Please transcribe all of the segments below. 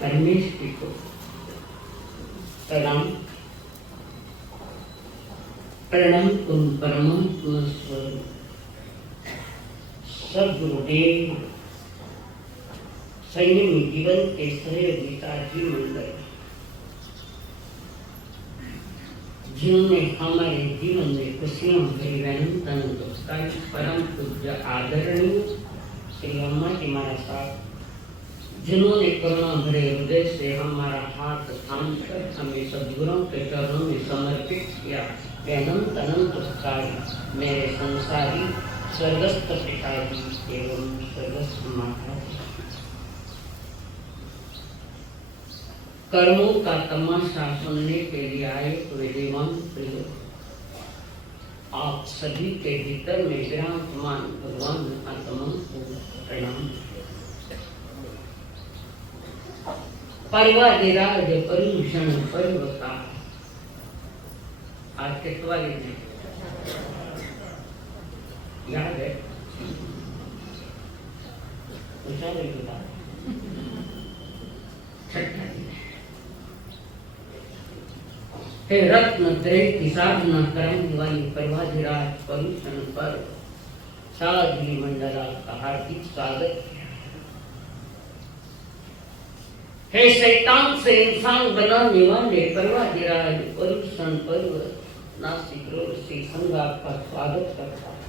परमेश्वरी को प्रणाम प्रणाम तुम परमात्मा स्वरूप सद्गुरुदेव संयमी जीवन के श्रेय गीताजी मंडल जिन्होंने हमारे जीवन में खुशियों भरी अनंत अनंत परम पूज्य आदरणीय श्री अम्मा जी महाराज साहब जिन्होंने करुणा भरे हृदय से हमारा हाथ थाम कर हमें सद्गुरुओं के चरणों में समर्पित किया। अनंत अनंत कार्य मेरे संसारी स्वर्गस्थ पिताजी एवं स्वर्गस्थ माता कर्मों का तमाशा सुनने के लिए आए हुए देवान प्रिय आप सभी के भीतर में विराजमान भगवान आत्मा को प्रणाम। पर्वाधिराज परिभूषण पर्वता आज कितवा दिन है याद है? पूछा नहीं बता छठा दिन हे रत्न त्रय की साधना करने वाली पर्वाधिराज परिभूषण पर्व साधवी मंडला का हार्दिक स्वागत। हे शैतान से इंसान बनाने वाले पर्वाधिराज परिभूषण पर्व नासिक रोड से संघ आपका स्वागत करता है।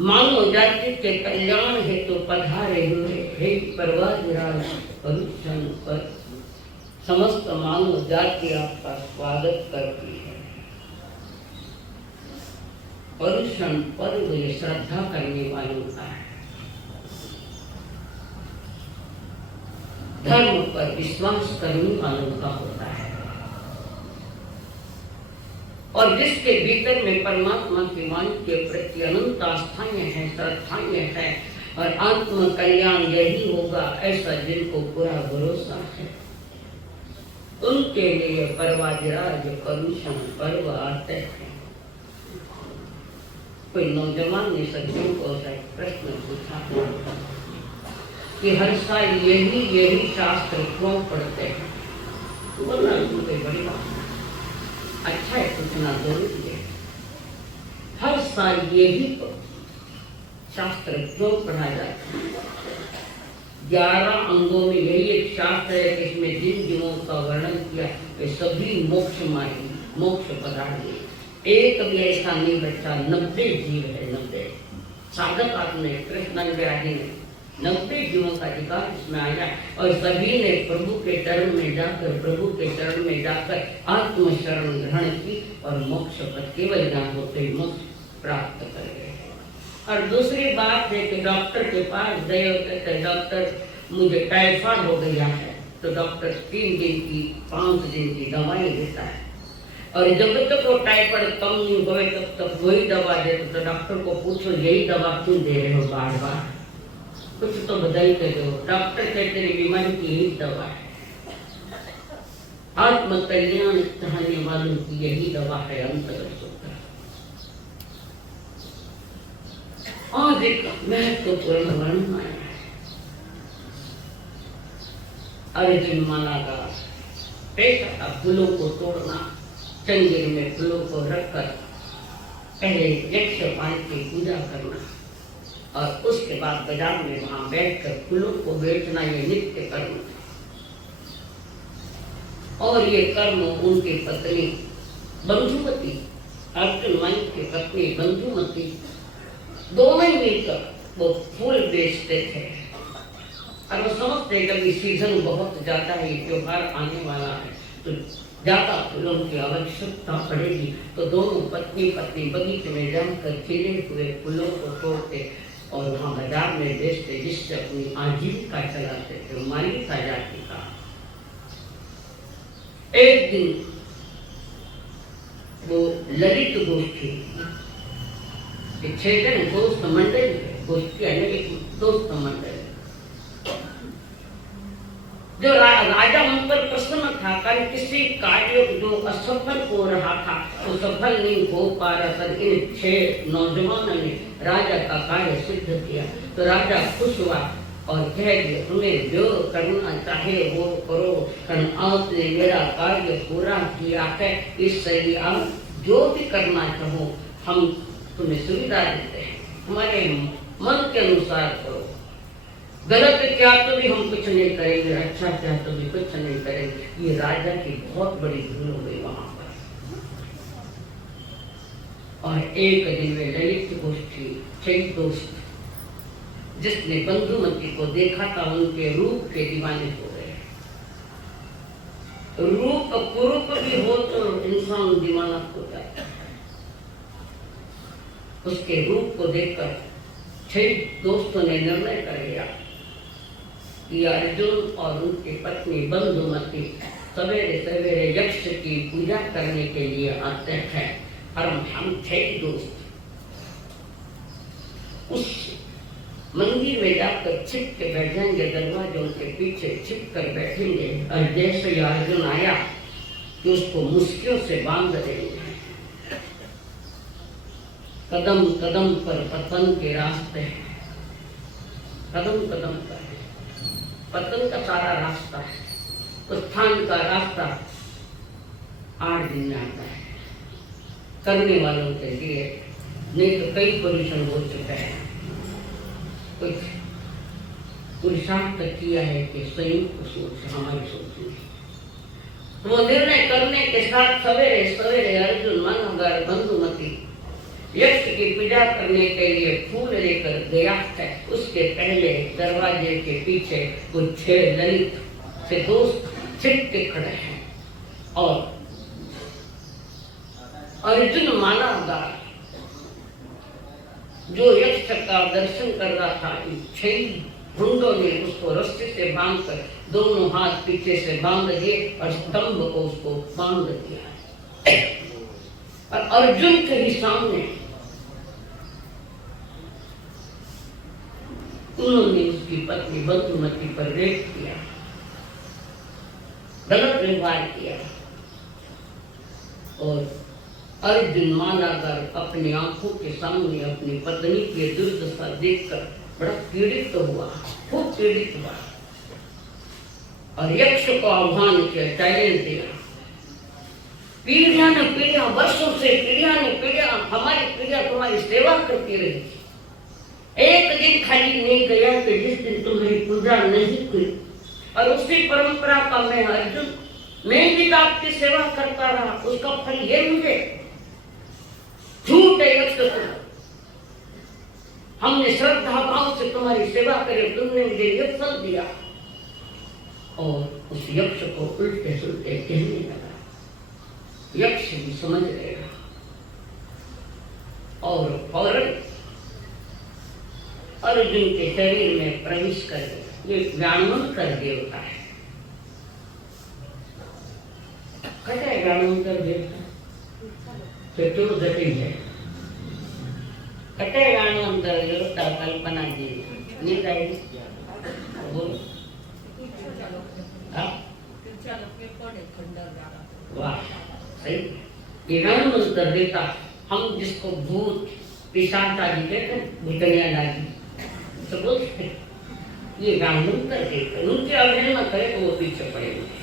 मानव जाति के कल्याण हेतु पधारे हुए हे परवादिराज परुषण पर समस्त मानव जाति आपका स्वागत करती है। परुषण पर्व ये श्रद्धा करने वालों का है, धर्म पर विश्वास करने वालों का होता है, और जिसके भीतर में परमात्मा की वाणी के प्रति अनंत आस्थाएं हैं, श्रद्धाएं हैं और आत्म कल्याण यही होगा ऐसा जिनको पूरा भरोसा है, उनके लिए परवादिराज परुषण पर्व आते हैं। कोई नौजवान ने सज्जन को प्रश्न पूछा कि हर साल यही शास्त्र क्यों पढ़ते हैं? तो बोलना कोई बड़ी बात है, अच्छा है, पूछना जरूरी है। हर साल यही शास्त्र क्यों पढ़ा जाता है? 11 अंगों में यही एक शास्त्र है कि इसमें जिन जीवों का वर्णन किया वे सभी मोक्ष मार्गी, मोक्ष पधारे। एक भी ऐसा नहीं बच्चा, 90 जीव है, 90 साधक आत्मे कृष्ण आदि ने 90 जीवों का अधिकार इसमें आया, और सभी ने प्रभु के चरण में जाकर आत्म शरण ग्रहण की और मोक्ष पद केवल ज्ञान होते ही मोक्ष प्राप्त कर गए। और दूसरी बात है कि डॉक्टर के पास गए और कहते डॉक्टर मुझे टाइफाइड हो गया है, तो डॉक्टर 3 दिन की 5 दिन की दवाई देता है, और जब तक वो टाइफाइड कम नहीं हुए तब तक वही दवा देते। तो डॉक्टर को पूछो यही दवा क्यों दे रहे हो बार बार, कुछ तो बदल के दो। डॉक्टर कहते हैं बीमारी की यही दवा है, आत्म कल्याण चाहने वालों की यही दवा है, अंतर्गत सूत्र। आज एक महत्वपूर्ण वर्णन आया है, अर्जुन माला का पेशा था फूलों को तोड़ना, चंगेर में फूलों को रखकर पहले यक्ष पानी की पूजा करना, और उसके बाद बाजार में वहां बैठकर फूलों को बेचना, ये नित्य कर्म है। और ये कर्म उनकी पत्नी बंधुमती, अर्जुन माई की पत्नी बंधुमती, दोनों ही मिलकर वो फूल बेचते थे। और वो समझते कभी सीजन बहुत ज्यादा है, त्योहार आने वाला है तो ज्यादा फूलों की आवश्यकता पड़ेगी, तो दोनों पत्नी बगीचे में जमकर खिले हुए फूलों को तोड़ते और वहाँ बाजार में बेचते, जिससे अपनी आजीविका चलाते थे। माली था जाति का। एक दिन वो ललित गोष्ठी, 6 जन दोस्त मंडल, गोष्ठी एक दोस्त मंडल, जो राजा उन पर प्रसन्न था, कारण किसी कार्य जो असफल हो रहा था वो सफल नहीं हो पा रहा था। इन 6 नौजवानों ने राजा का कार्य सिद्ध किया, तो राजा खुश हुआ और कह दिया तुम्हें जो करना चाहे वो करो, कारण आपने मेरा कार्य पूरा किया है, इससे आप जो भी करना चाहो हम तुम्हें सुविधा देते हैं, हमारे मन के अनुसार करो, गलत क्या तो भी हम कुछ नहीं करेंगे, अच्छा क्या तो भी कुछ नहीं करेंगे। ये राजा की बहुत बड़ी भूल हो गई वहां पर। और एक दिन वे ललित गोष्ठी 6 दोस्त, जिसने बंधुमती को देखा था उनके रूप के दीवाने हो गए। रूप कुरूप भी हो तो इंसान दीवाना हो जाता है। उसके रूप को देखकर 6 दोस्तों ने निर्णय कर लिया कि अर्जुन और उनकी पत्नी बंधुमती सवेरे सवेरे यक्ष की पूजा करने के लिए आते हैं, और हम 6 दोस्त उस मंदिर में जाकर छिप के बैठ जाएंगे, दरवाजों के पीछे छिप कर बैठेंगे, और जैसे ही अर्जुन आया कि उसको मुश्किल से बांध देंगे। कदम कदम पर पतन के रास्ते हैं, कदम कदम पर पतन का सारा रास्ता है, उत्थान का रास्ता 8 दिन में आता है करने वालों के लिए। नहीं तो कई परीक्षण हो चुका है, कुछ पुरुषार्थ किया है कि संयुक्त सोच हमारी सोच में। वो निर्णय करने के साथ सवेरे सवेरे अर्जुन मनोहर बंधुमती यक्ष की पूजा करने के लिए फूल लेकर गया है। उसके पहले दरवाजे के पीछे वो 6 ललित से दोस्त छिप के खड़े हैं और अर्जुन मालागार जो यक्ष का दर्शन कर रहा था, 6 भुंडों ने उसको रस्सी से बांधकर दोनों हाथ पीछे से बांध दिए और स्तंभ को उसको बांध दिया। और अर्जुन के ही सामने उन्होंने उसकी पत्नी बंधुमती पर रेप किया, गलत व्यवहार किया और अर्जुन मालागार अपनी आंखों के सामने अपनी पत्नी की दुर्दशा देखकर बड़ा पीड़ित हुआ, खूब पीड़ित हुआ और यक्ष को आह्वान किया, चैलेंज दिया। पीढ़ियां ने पीढ़ियां, वर्षों से पीढ़ियां ने पीढ़ियां, हमारी पीढ़ियां तुम्हारी सेवा करती रही। एक दिन खाली नहीं गया कि जिस दिन तुम्हारी पूजा नहीं की और उसी परंपरा का मैं अर्जुन, मैं भी आपकी सेवा करता रहा, उसका फल ये मुझे झूठ है। यक्ष हमने श्रद्धा भाव से तुम्हारी सेवा करे, तुमने मुझे ये फल दिया। और उस यक्ष को उल्टे सुलटे कहने लगा। यक्ष भी समझ गया और फौरन अर्जुन के शरीर में प्रवेश कर गया। ये ज्ञानवंतर देवता है। कहता है ज्ञानवंतर देवता चतुर्दशी है। कहते ज्ञानवंतर देवता कल्पना जी नहीं रहेगी। बोलो वाह, सही। ज्ञानवंतर देवता, हम जिसको भूत पिशाच आदि कहते हैं, भूतनिया आदि तो बोलते हैं, ये ज्ञानवंतर देवता। उनकी अवहेलना करे तो वो पीछे पड़ेंगे।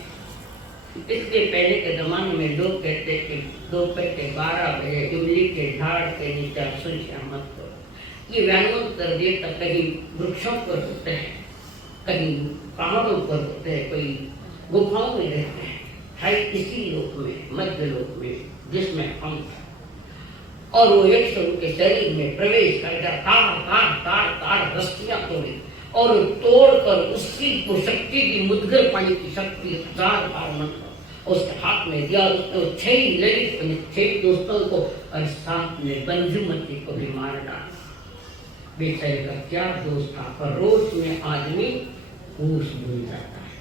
इसके पहले के जमाने में लोग कहते कि दोपहर के 12 बजे इमली के झाड़ के नीचे सूर्य मत करो। ये ज्ञानवंतर देवता कहीं वृक्षों पर होते हैं, कहीं पहाड़ों पर होते हैं, कोई गुफाओं में रहते हैं, है इसी लोक में, मध्य लोक में जिसमें हम। और वो यक्ष उनके शरीर में प्रवेश कर गया, तार रस्सियां तोड़ी और तोड़कर उसकी को शक्ति की मुद्गर पानी की शक्ति 1000 बार मंत्र उसके हाथ में दिया। उसने 6 ललित 6 दोस्तों को और साथ में बंजुमती को भी मार डाला। बेचारे का क्या दोष था, पर रोष में आदमी होश भूल जाता है।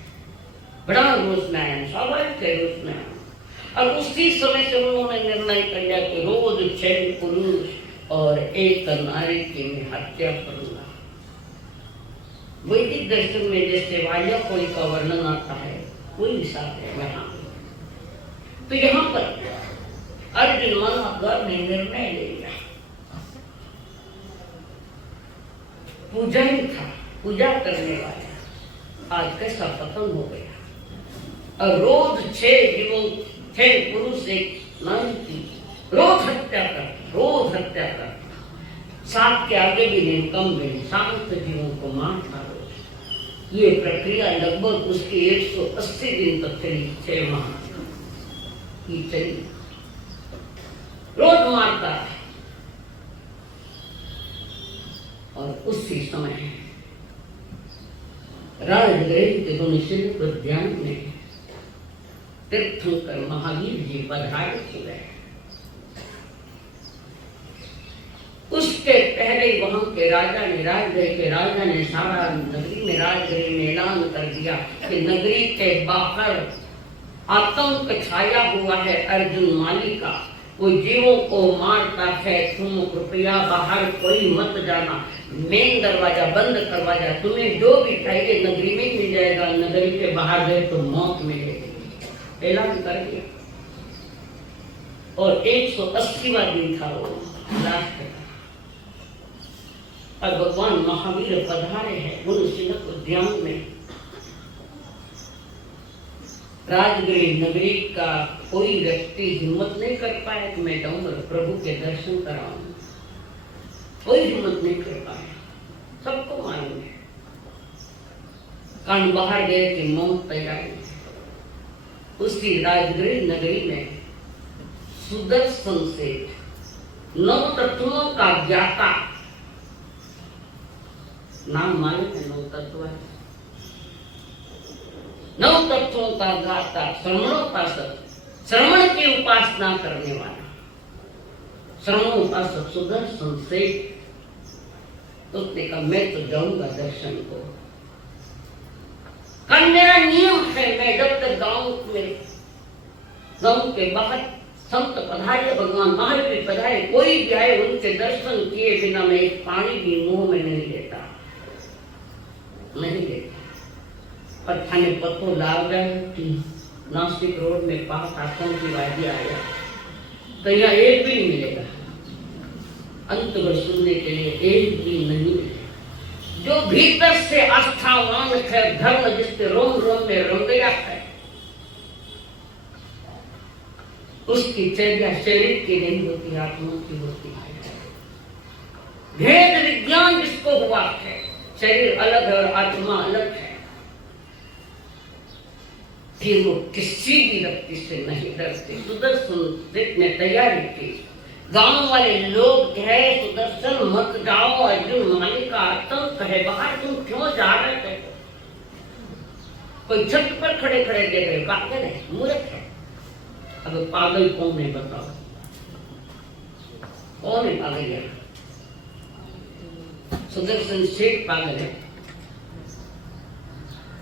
बड़ा रोष में आया, स्वाभाविक है रोष में आया। और उसी समय से उन्होंने निर्णय कर लिया कि रोज 6 पुरुष और 1 नारी की मैं हत्या करूंगा। वैदिक दर्शन में जैसे वायकोली का वर्णन आता है वही हिसाब है यहाँ। तो यहाँ पर अर्जुन मालागार ने निर्णय ले लिया। पुजारी था, पूजा करने वाला, आज कैसा पतन हो गया। और रोज 6 जीवों 6 पुरुष 1 नारी की रोज हत्या कर 7 के आगे भी नहीं, कम भी नहीं, 7 जीवों को मारता। ये प्रक्रिया लगभग उसकी 180 दिन तक चली, 6 माह की चली। रोज मारता है। और उसी समय राजगृह के निश्चित उद्यान में तीर्थंकर महावीर जी पधारे हुए। उसके पहले वहां के राजगृह के राजा ने सारा नगरी में राजगृह में ऐलान कर दिया कि नगरी के बाहर आतंक छाया हुआ है। अर्जुन माली का वो जीवों को मारता है, तुम कृपया बाहर कोई मत जाना, मेन दरवाजा बंद करवा जा, तुम्हें जो भी चाहिए नगरी में ही मिल जाएगा, नगरी के बाहर गए तो मौत मिलेगी। ऐलान कर दिया। और 180वां दिन था वो लास्ट का। और भगवान महावीर पधारे हैं गुरुसिंह उद्यान में। राजगृह नगरी का कोई व्यक्ति हिम्मत नहीं कर पाया कि मैं जाऊं प्रभु के दर्शन कराऊं, कोई हिम्मत नहीं कर पाया। सबको मालूम है, कान बाहर गए कि मौत तैयार। उसी राजगृह नगरी में सुदर्शन सेठ नौ तत्वों का ज्ञाता, नाम मालूम है नौ तत्व है, नौ तत्वों का ज्ञाता, श्रवणोपासक, श्रवण की उपासना करने वाला, श्रवणोपासक सुदर्शन सेठ। उसने कहा मैं तो जाऊंगा दर्शन को, कल मेरा नियम है, मैं जब तक गांव के बाहर संत पधारे, भगवान महावीर पधारे, कोई भी आए उनके दर्शन किए बिना मैं एक पानी भी मुंह में नहीं लेता, नहीं लेता। और थाने पतो लाग गया कि नासिक रोड में पास आतंकवादी आया, तो यह एक भी नहीं मिलेगा, अंत में सुनने के लिए एक भी नहीं मिलेगा। जो भीतर से आस्थावान है, धर्म जिसके रोम रोम में रंग गया है, उसकी चर्या शरीर की नहीं होती, आत्मा की होती है। भेद विज्ञान जिसको हुआ है, शरीर अलग है और आत्मा अलग है, फिर वो किसी भी व्यक्ति से नहीं डरते। सुदर्शन ने तैयारी की, गांव वाले लोग है सुदर्शन मत जाओ, अर्जुन मालिक का आतंक है बाहर, तुम क्यों जा रहे थे? कोई छत पर खड़े खड़े देख रहे, पागल है, मूर्ख है। अब पागल कौन है बताओ, कौन है पागल है? सुदर्शन सेठ पागल है,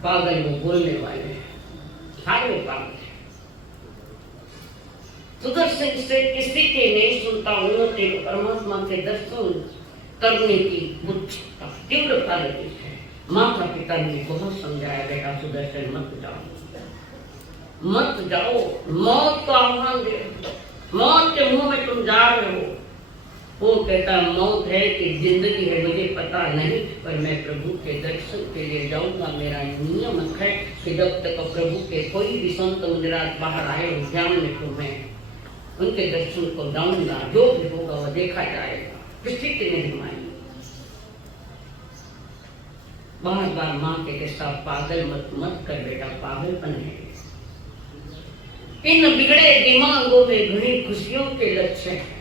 पागल वो बोलने वाले हैं, सारे पागल है। सुदर्शन सेठ किसी के नहीं सुनता, उन्होंने परमात्मा के दर्शन करने की उत्सुकता तीव्रता रही है। माता पिता ने बहुत समझाया, बेटा सुदर्शन मत जाओ, मत जाओ, मौत को आह्वान दे, मौत के मुंह में तुम जा रहे हो। वो कहता मौत है कि जिंदगी है मुझे पता नहीं, पर मैं प्रभु के दर्शन के लिए जाऊंगा। मेरा नियम है कि जब तक प्रभु के कोई भी संत मुजरात बाहर आए उद्यान में, तो मैं उनके दर्शन को जाऊंगा, जो भी होगा वह देखा जाएगा, किसी की नहीं मानी। बार बार माँ के साथ पागल मत कर बेटा, पागलपन है। इन बिगड़े दिमागों में घनी खुशियों के लक्ष्य है,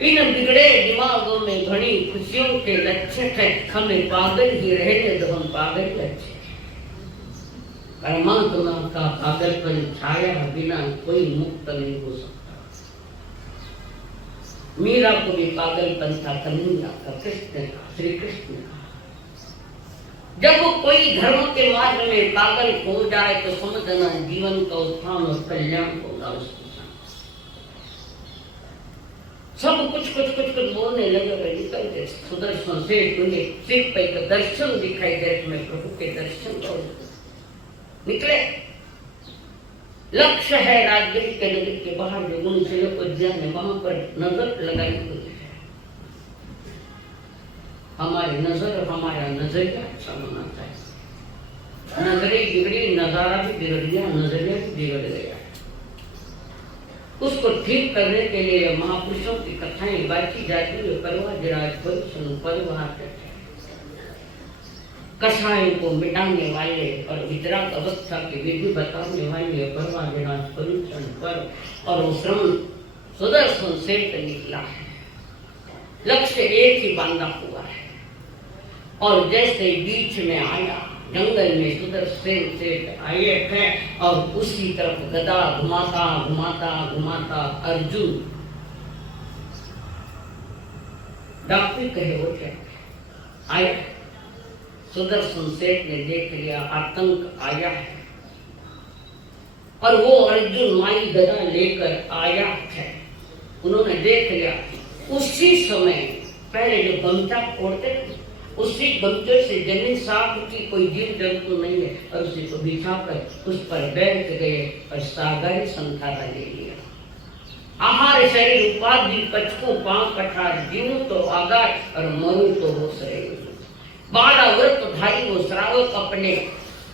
इन बिगड़े दिमागों में घनी खुशियों के लक्ष्य है। हमें पागल ही रहने दो, हम पागल लक्ष्य है। परमात्मा का पागलपन छाया बिना कोई मुक्त नहीं हो सकता। मीरा को भी पागलपन था, कन्हैया का, कृष्ण का, श्री कृष्ण का। जब वो कोई धर्म के मार्ग में पागल हो जाए तो समझना जीवन का उत्थान और कल्याण होगा उसके साथ। सब कुछ बोलने लगे, निकल गए। सुदर्शन सेठ उन्हें सिर पे का दर्शन दिखाई दे, मैं प्रभु के दर्शन को निकले। लक्ष्य है राजगीर के नगर के बाहर जो उनसे उद्यान है, वहां पर नजर लगाई हुई है। हमारी नजर और हमारा नजरिया अच्छा होना चाहिए। नजरें बिगड़ी, नजारा भी बिगड़ गया, नजरिया भी बिगड़ गया। उसको ठीक करने के लिए महापुरुषों की कथाएं बांटी जाती है। कसायों को मिटाने वाले और वितराग अवस्था की विधि बताने वाले परवाविराज परीक्षण पर, और वो श्रम सुदर्शन सेठ निकला है। लक्ष्य एक ही बांधा हुआ है, और जैसे बीच में आया जंगल में सुदर्शन सेठ आए थे, और उसी तरफ गदा घुमाता घुमाता घुमाता अर्जुन डॉक्टर कहे वो क्या आया। सुदर्शन सेठ ने देख लिया आतंक आया है, और वो अर्जुन माई गदा लेकर आया है। उन्होंने देख लिया, उसी समय पहले जो गमछा फोड़ते थे, उसी गमछे से जमीन साफ की, कोई जीव जंतु नहीं है, और उसी को बिछाकर उस पर बैठ गए और सागारी संथारा ले लिया। आहार शरीर उपाधि पचको पांव पठार, जीव तो आगार और मरु तो हो सरे। 12 व्रतधारी वो श्रावक अपने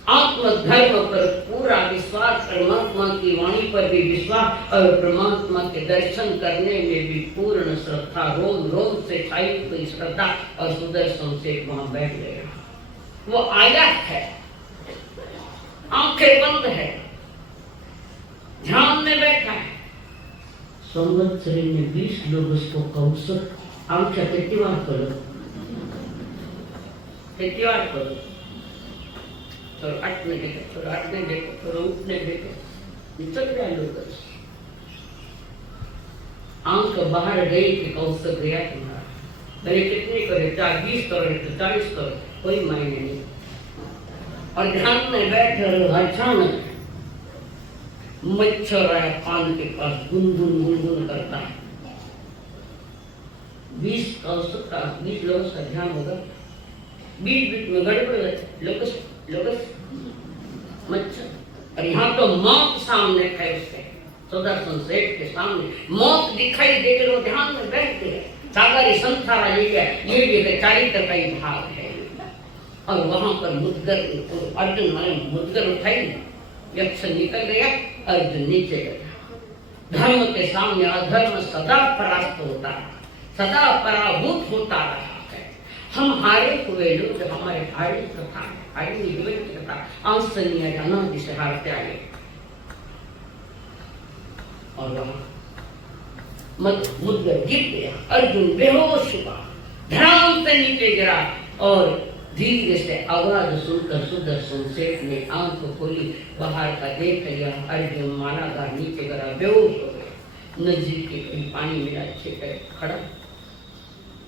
आत्मधर्म पर पूरा विश्वास, परमात्मा की वाणी पर भी विश्वास, और परमात्मा के दर्शन करने में भी पूर्ण श्रद्धा, रोम रोम से छाई हुई श्रद्धा। और सुदर्शन सेठ वहां बैठ गया। वो आया है, आंखें बंद है, ध्यान में बैठा है। संवत्सरी में 20 लोग उसको कौशक आमच्या किती वार करो थोड़ा 8 ने देखो, थोड़ा 8 ने देखो, थोड़ा 8 ने देखो, चल गया लोग आंख बाहर गई कि कौशक गया तुम्हारा, मैंने कितने करे 20 करे तो 40 करे, कोई मायने नहीं। और ध्यान में बैठे अचानक मच्छर आया कान के पास, गुनगुन गुनगुन करता है। 20 कौशक का 20 लोगों का ध्यान होगा, बीच बीच में गड़बड़ लोकस मच्छर, और यहाँ तो मौत सामने है उसके, सुदर्शन सेठ के सामने मौत दिखाई दे रही, वो ध्यान में बैठ गए। सागरी संसारा ये चारित्र का ही भाग है। और वहां पर मुदगर अर्जुन ने मुदगर उठाई, यक्ष निकल गया, अर्जुन नीचे गया। धर्म के सामने अधर्म सदा परास्त होता है, सदा पराभूत होता रहा है। हम हारे हुए लोग, हमारे हारी कथा हारी जीवन की कथा आंसनीय जाना जिसे हारते आए। और वहां मुदगर गिर गया, अर्जुन बेहोश हुआ, ध्यान से नीचे गिरा, और धीरे से आवाज सुनकर सुदर्शन सेठ ने आंख खोली, बाहर का देख लिया, अर्जुन मालाधार नीचे गिरा, बेहोश हो गए। नजदीक के कहीं पानी मिला, छेकर खड़ा,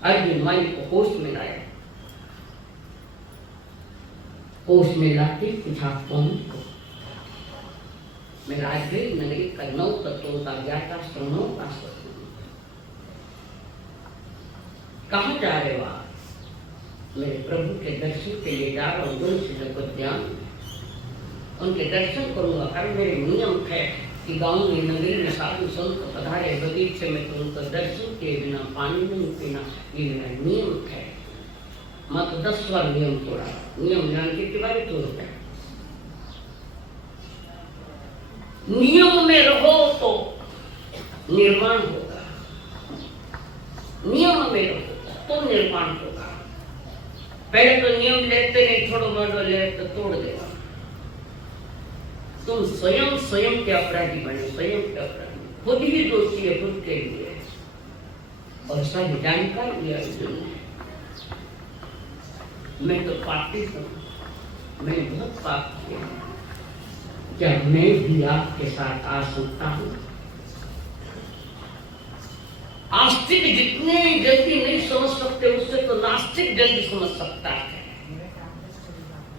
अर्जुन माली को होश में लाया। होश में लाते पूछा कौन को? मैं राजगीर नगरी का 9 तत्वों का ज्ञाता, श्रवणों का कहाँ जा रहे हो आप? मेरे प्रभु के दर्शन के लिए जा रहा हूँ, गुरु से ज्ञान, उनके दर्शन करूंगा। कारण मेरे नियम है कि गांव में नगरी में साधु संत पधारे बगीचे में, तो उनका दर्शन के बिना पानी नहीं पीना, ये मेरा नियम है। मत 10वां नियम तोड़ा, नियम जानने के बारे तोड़ता है। नियम में रहो तो निर्माण होगा, नियम में रहो तो निर्माण होगा। पहले तो नियम लेते नहीं, छोड़ो मोड़ो ले तो तोड़ देगा। तुम स्वयं के अपराधी बने, स्वयं के अपराधी, खुद ही दोषी है खुद के लिए। और सब जानकर लिया अर्जुन ने, मैं तो पापी हूँ, मैंने बहुत पाप किया, क्या मैं भी आपके साथ आ सकता हूँ? आस्तिक जितने जल्दी नहीं समझ सकते, उससे तो नास्तिक जल्दी समझ सकता है,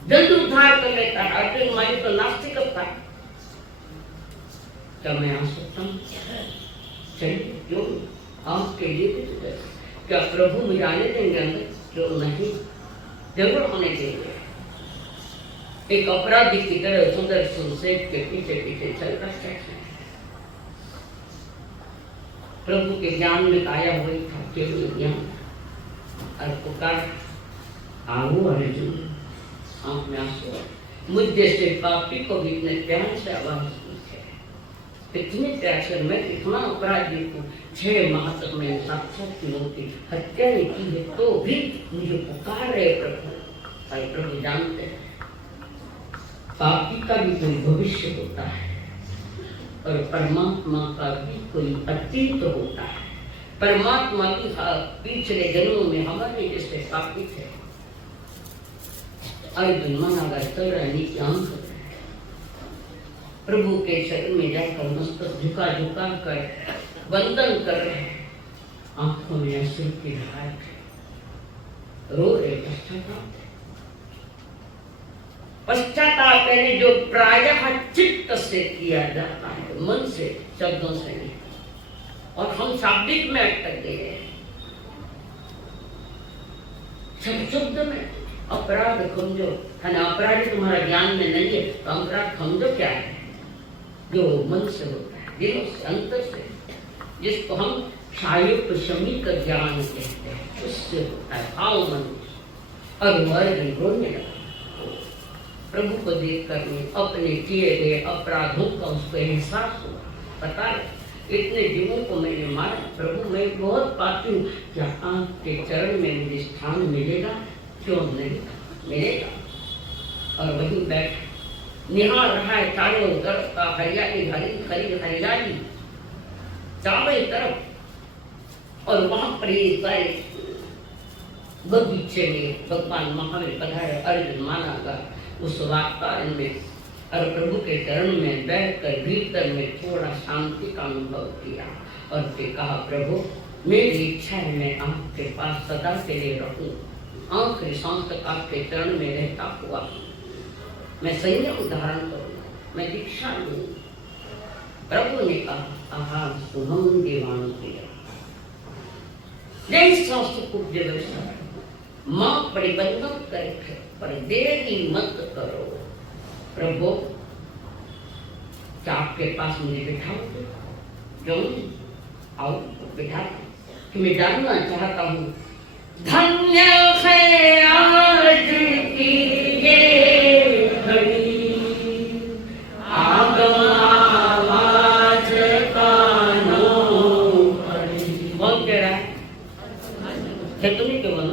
जल्दी उद्धार कर लेता है। अर्जुन माली तो नास्तिक था, क्या मैं आ सकता हूँ? चलिए, क्यों आपके लिए भी, क्या प्रभु मिलाने देंगे अंदर? क्यों नहीं, जरूर होने देंगे। एक अपराधी की तरह सुदर्शन सेठ के पीछे पीछे चल रहा है। प्रभु के ज्ञान में आया हुए था, केवल ज्ञान, और पुकार आओ अर्जुन, आंख में आंसू, मुझ जैसे पापी को भी इतने प्यार से आवाज सुनी है, इतने प्यार से, मैं इतना अपराधी हूँ, 6 माह तक मैंने साक्षात लोगों की हत्या नहीं की है, तो भी मुझे पुकार रहे प्रभु। और प्रभु जानते हैं पापी का भी कोई भविष्य होता है, और परमात्मा का भी कोई अतीत होता है। परमात्मा की पिछले जन्मों में हमारे जैसे पापी थे। अर्जुन मनागर चल रहा नीचे आंख, प्रभु के शरण में जाकर मस्तक झुका झुका कर वंदन कर रहे हैं, आंखों में आंसू की धार है, रो रहे पश्चाताप पहले जो प्रायः चित्त से किया जाता है, मन से, शब्दों से नहीं, और हम शाब्दिक में अटक गए। शब्द में अपराध समझो, अपराधी तुम्हारा ज्ञान में नहीं है, तो अपराध समझो क्या है? जो मन से होता है, दिलों से, अंतर से, जिसको हम क्षायुक्त शमीक ज्ञान कहते हैं, उससे होता है भाव मन। और वर्ग रोने लगा, प्रभु को देख कर अपने किए गए अपराधों का उसको एहसास हुआ। पता है इतने जीवों को मैंने मारा, प्रभु मैं बहुत पापी हूँ, क्या आपके चरण में मुझे स्थान मिलेगा? क्यों नहीं मिलेगा? और वहीं बैठ निहार रहा है चारों तरफ का हरियाली, हरी हरी हरियाली, चारों तरफ, और वहां पर ये सारे बगीचे में भगवान महावीर पधारे। अर्जुन माना का उस वातावरण में और प्रभु के चरण में बैठकर भीतर में थोड़ा शांति का अनुभव किया और फिर कहा, प्रभु मेरी इच्छा है मैं आपके पास सदा के लिए रहूं, आखिरी सांस तक आपके चरण में रहता हुआ मैं संयम धारण करूंगा, मैं दीक्षा लूं। प्रभु ने कहा, आहा सुहम दीवान किया मां परिबंधन करे पर देरी मत करो। प्रभु क्या आपके पास मुझे बिठाओगे? क्यों? आओ बिठा कि मैं जानना चाहता हूँ। धन्य है आज की ये घड़ी, आवाज कानों पड़ी। कौन कह रहा है? तुम्हें क्यों बोला?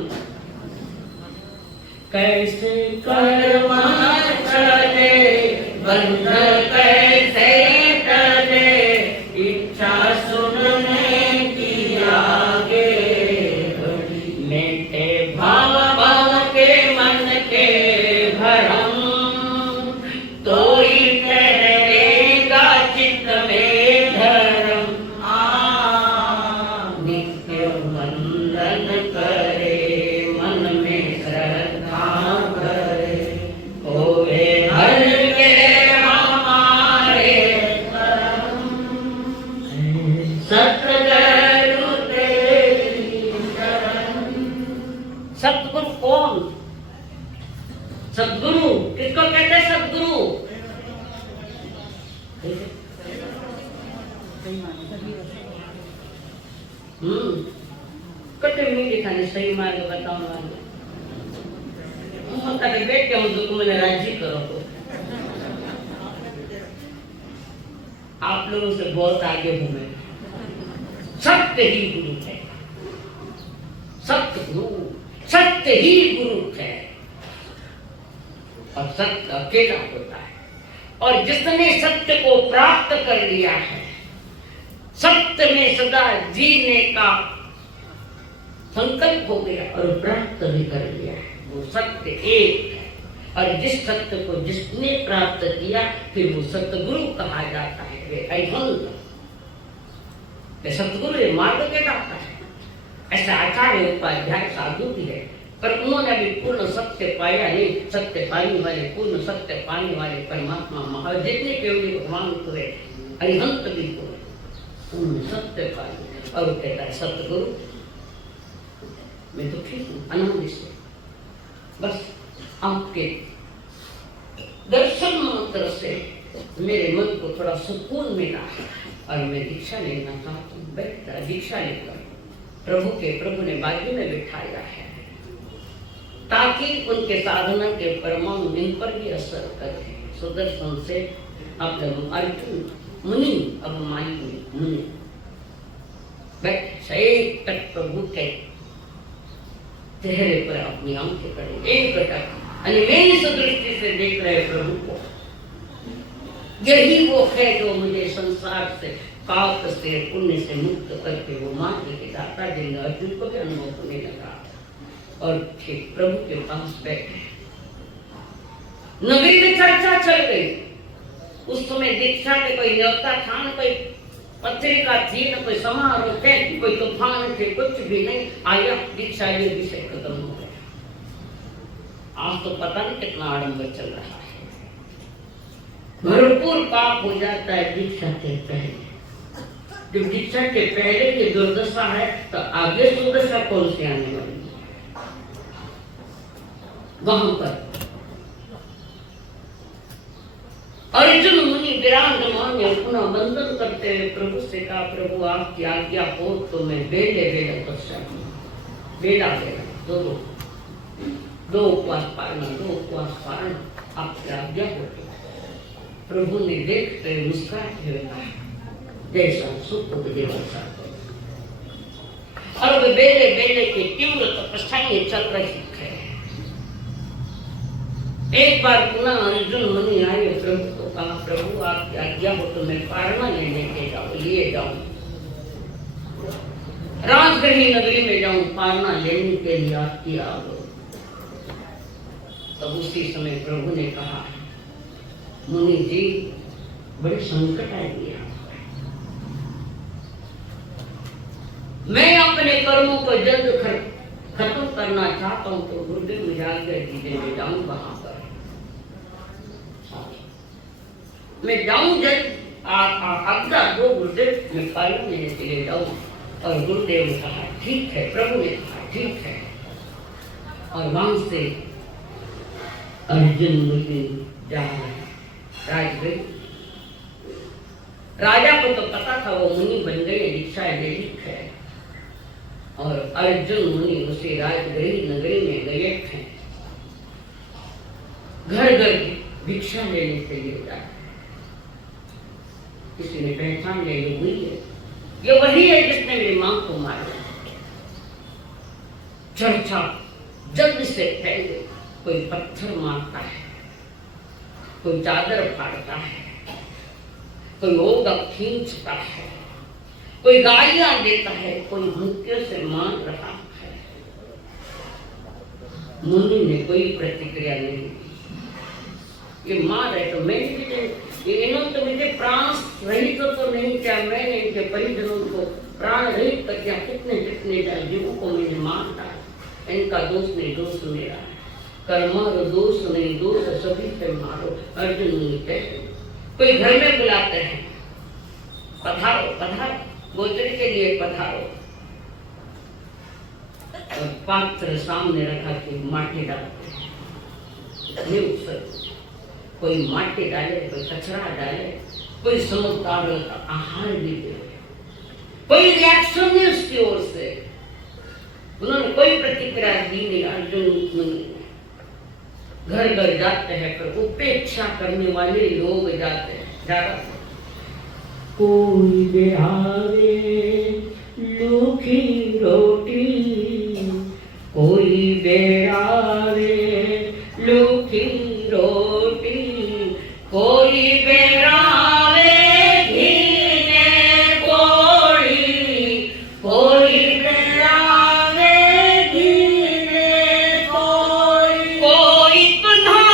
कैसे करवा चले बंध कैसे टले, इच्छा सुनने की आगे बढ़ी। मेरे भाव भाव के मन के भरम, तो ही ठहरेगा चित्त में धर्म। नित्य वंदन करे मन में श्रद्धा करे, होवे हर के हमारे परम। सतगुरु तेरी शरण। सतगुरु कौन? सतगुरु किसको कहते हैं? सतगुरु कटे नहीं दिखाने सही मार्ग बताओ वाले बेटे हूँ तो मैंने राजी करो तो आप लोगों से बहुत आगे हूं मैं। सत्य ही गुरु है, सत्य ही गुरु है और सत्य अकेला होता है। और जिसने सत्य को प्राप्त कर लिया है, सत्य में सदा जीने का संकल्प हो गया और प्राप्त भी कर लिया है, वो सत्य एक है। और जिस सत्य को जिसने प्राप्त किया फिर वो सतगुरु कहा जाता है। वे अहंत सतगुरु मार्ग के दाता है। ऐसा आचार्य उपाध्याय साधु भी है, पर उन्होंने अभी पूर्ण सत्य पाया नहीं। सत्य पाने वाले, पूर्ण सत्य पाने वाले परमात्मा महा जितने केवल भगवान हुए अरिहंत भी हुए, पूर्ण सत्य पाए। और वो कहता है सतगुरु मैं दुखी हूँ आनंद से, बस आपके दर्शन मात्र से मेरे मन को थोड़ा सुकून मिला और मैं दीक्षा लेना चाहता हूँ। बैठकर दीक्षा लेकर प्रभु ने बाजू में बिठाया है ताकि उनके साधना के परमाणु इन पर भी असर करे। सुदर्शन से अब अर्जुन मुनि, अब माई मुनि बैठ एक तक प्रभु के चेहरे पर अपनी आंखें करें, एक टक अनिमेष दृष्टि से देख रहे प्रभु को। यही वो है जो मुझे संसार से, पाप से, पुण्य से मुक्त करके वो मार्ग के दाता जिन अर्जुन को भी अनुभव होने लगा। और फिर प्रभु के पास बैठे, नगरी में चर्चा चल गई। उस समय दीक्षा के कोई न्योता था न कोई पत्रिका थी न कोई समारोह थे, कोई तूफान थे, कुछ भी नहीं। आया दीक्षा ये विषय खत्म हो गया। आज तो पता नहीं कितना आडंबर चल रहा है। भरपूर पाप हो जाता है दीक्षा के पहले। जब दीक्षा के पहले की दुर्दशा है तो आगे दुर्दशा कौन सी आने वाली है? वहां पर अर्जुन मुनि विराजमान ने पुनः वंदन करते हुए प्रभु से कहा, प्रभु आपकी आज्ञा हो तो मैं बेले तपस्या बेला दो उपवास पालना आपकी आज्ञा हो। प्रभु ने देखते मुस्कुराते हुए कहा, जैसा सुख देवसा। और वे बेले की तीव्र तपस्याएं चल रही है। एक बार पुनः अर्जुन मुनि आए, प्रभु को कहा, प्रभु आपकी आज्ञा हो तो मैं पारणा लेने के लिए जाऊं। राजगढ़ी नगरी में जाऊं पालना लेने के लिए आपकी आ गो। तब उसी समय प्रभु ने कहा, मुनि जी बड़े संकट आ गया, मैं अपने कर्मों को जल्द खत्म करना चाहता हूं, तो गुरुदेव मुझे आज्ञा दीजिए, मैं जाऊं वहां पर, मैं जाऊं जल्द आज्ञा दो गुरुदेव, मैं पालन लेने के लिए जाऊं। और गुरुदेव ने कहा ठीक है, प्रभु ने कहा ठीक है। और वहां से अर्जुन मुनि जा रहे। राजा को तो पता था वो मुनि बन गए, दीक्षा ले ली है। और अर्जुन मुनि उसे राजगृह नगरी में गए थे, घर घर भिक्षा लेने के लिए जाते। किसी ने पहचान ले ली, हुई है, ये वही है जिसने मेरी मां को मारा। चर्चा जल्द से पहले कोई पत्थर मारता है, कोई चादर फाड़ता है, कोई ओगा खींचता है, कोई गालियां देता है, कोई मुक्के से मार रहा है। मुनि ने कोई प्रतिक्रिया नहीं दी। ये मार है तो मैंने भी, इन्होंने तो मुझे प्राण रहित तो नहीं किया, मैंने इनके परिजनों को प्राण रहित कर दिया, कितने कितने जीवों को मैंने मार डाला, इनका दोष नहीं, दोष मेरा है। कर्मारो दोष नहीं, दोष सभी पे मारो। अर्जुन मुनि कहते, कोई घर में बुलाते हैं, पधारो पधारो, गोचरी के लिए पधारो। और पात्र सामने रखा कि माटी डालते हैं, कोई माटी डाले, कोई कचरा डाले, कोई समझदार का आहार भी दे, कोई रिएक्शन नहीं उसकी ओर से, उन्होंने कोई प्रतिक्रिया दी नहीं। अर्जुन घर घर जाते हैं, पर उपेक्षा करने वाले लोग जाते हैं ज्यादा। कोई बेहावे लूखी रोटी, कोई बेहावे लूखी रोटी, कोई बेरावे घीने कोड़ी, कोई बेरावे घीने कोड़ी, कोई तुन्हा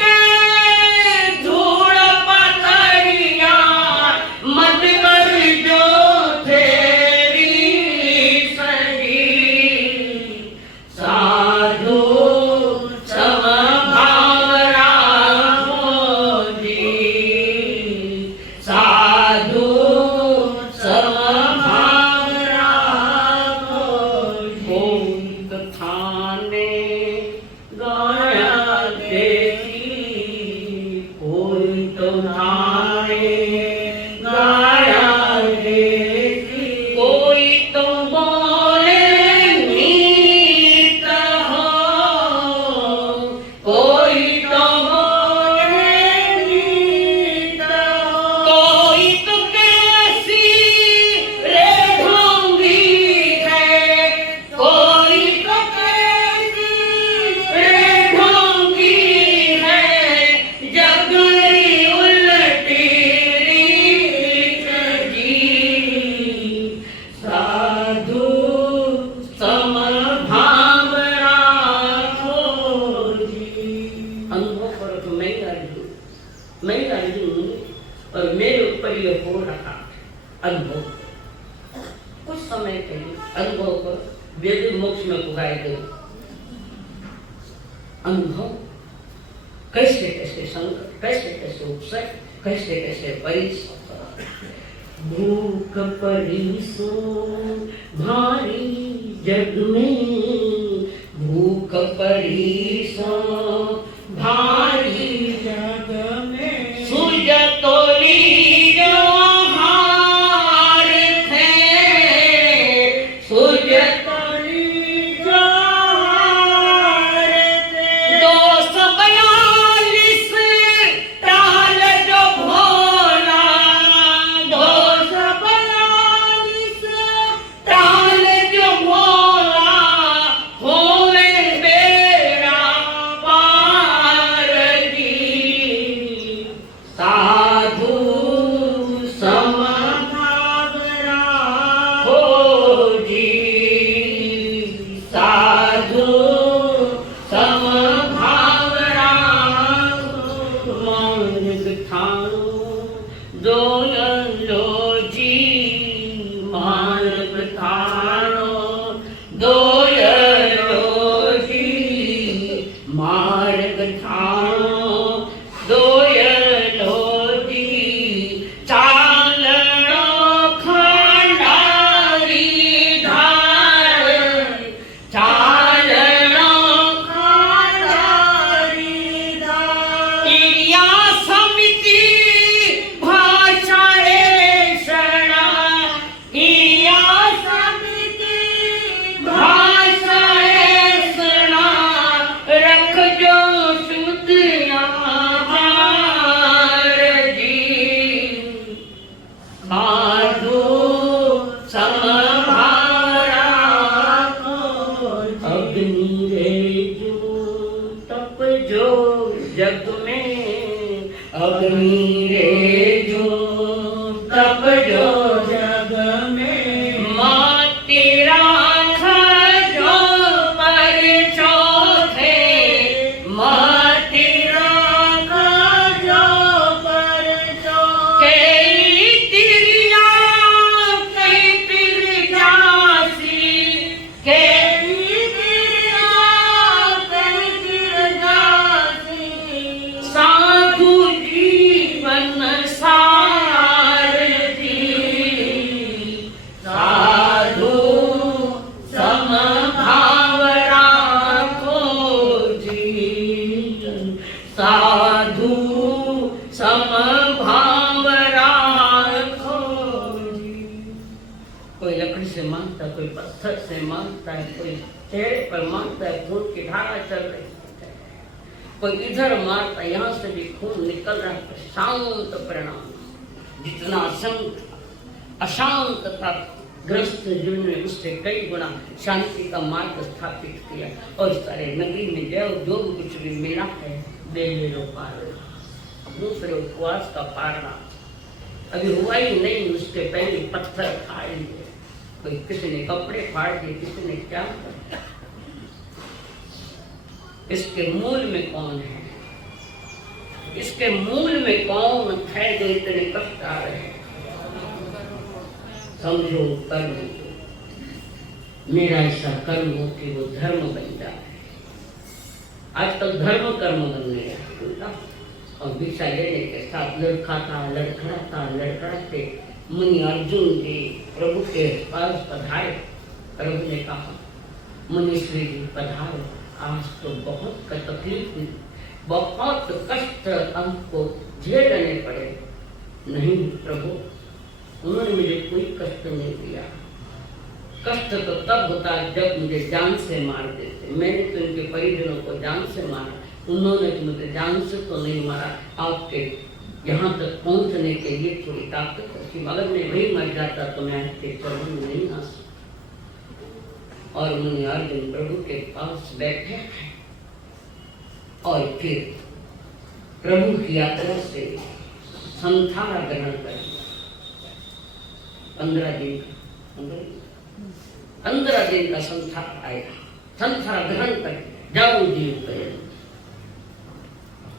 के धूड़ पथरिया मत कर जो तेरी सजी, साधु और मेरे ऊपर ये हो रहा अनुभव, कुछ समय पहले अनुभव पर वेद मोक्ष में पुगाए गए अनुभव, कैसे कैसे संकट, कैसे कैसे उपसर्ग, कैसे कैसे परिश्रम, भूख परिसो भारी जग में, भूख परिसो भारी जग में, सुजतोली जो हार थे, सुजतोली जो हार थे, 242 ताल जो भोला, 242 ताल जो भोला, होवे बेड़ा पार। जग में अग्नि रे जो तप जो जग में माँ तेरा जो पर चौथे माँ तेरा जो पर चौथे तिरिया कई फिर जासी के साधु जीवन सार दी साधु समभाव राखो जी साधु समभाव राखो जी। कोई लकड़ी से मांगता है, कोई पत्थर से मांगता है, कोई चेहरे पर मांगता है, खून की धारा चल रही है, कोई इधर मारता, यहाँ से भी खून निकल रहा है, शांत परिणाम। जितना अशांतता ग्रस्त जीवन में उससे कई गुना शांति का मार्ग स्थापित किया और सारे नगरी में जो कुछ भी मिला है दे लो पार। दूसरे उपवास का पारना अभी हुआ ही नहीं, उसके पहले पत्थर फाड़ लिए, कोई किसी ने कपड़े फाड़ दिए, किसी ने क्या कर। इसके मूल में कौन है? इसके मूल में कौन है जो इतने कष्ट आ रहे हैं? समझो कर्म, मेरा ऐसा कर्म हो कि वो धर्म बन जाए। आजकल धर्म कर्म बन गया और भिक्षा लेने के साथ लड़खड़ाते मुनि अर्जुन जी प्रभु के पास पधारे। प्रभु ने कहा मुनीश्वरी जी पधारो, आज तो बहुत तकलीफ हुई, बहुत कष्ट हमको झेलने पड़े। नहीं प्रभु, उन्होंने मुझे कोई कष्ट नहीं दिया। कष्ट तो तब होता जब मुझे जान से मार देते। मैंने तो इनके परिजनों को जान से मारा, उन्होंने तो मुझे जान से तो नहीं मारा। आपके यहाँ तक पहुँचने के लिए थोड़ी ताकत थी, मगर मैं वही मर जाता तो मैं आपके चरणों में नहीं आ सकता। और मुनि अर्जुन प्रभु के पास बैठे और फिर प्रभु की यात्रा से संथारा ग्रहण कर 15 दिन का संथार आएगा। संथारा ग्रहण कर जाओ जीव करे।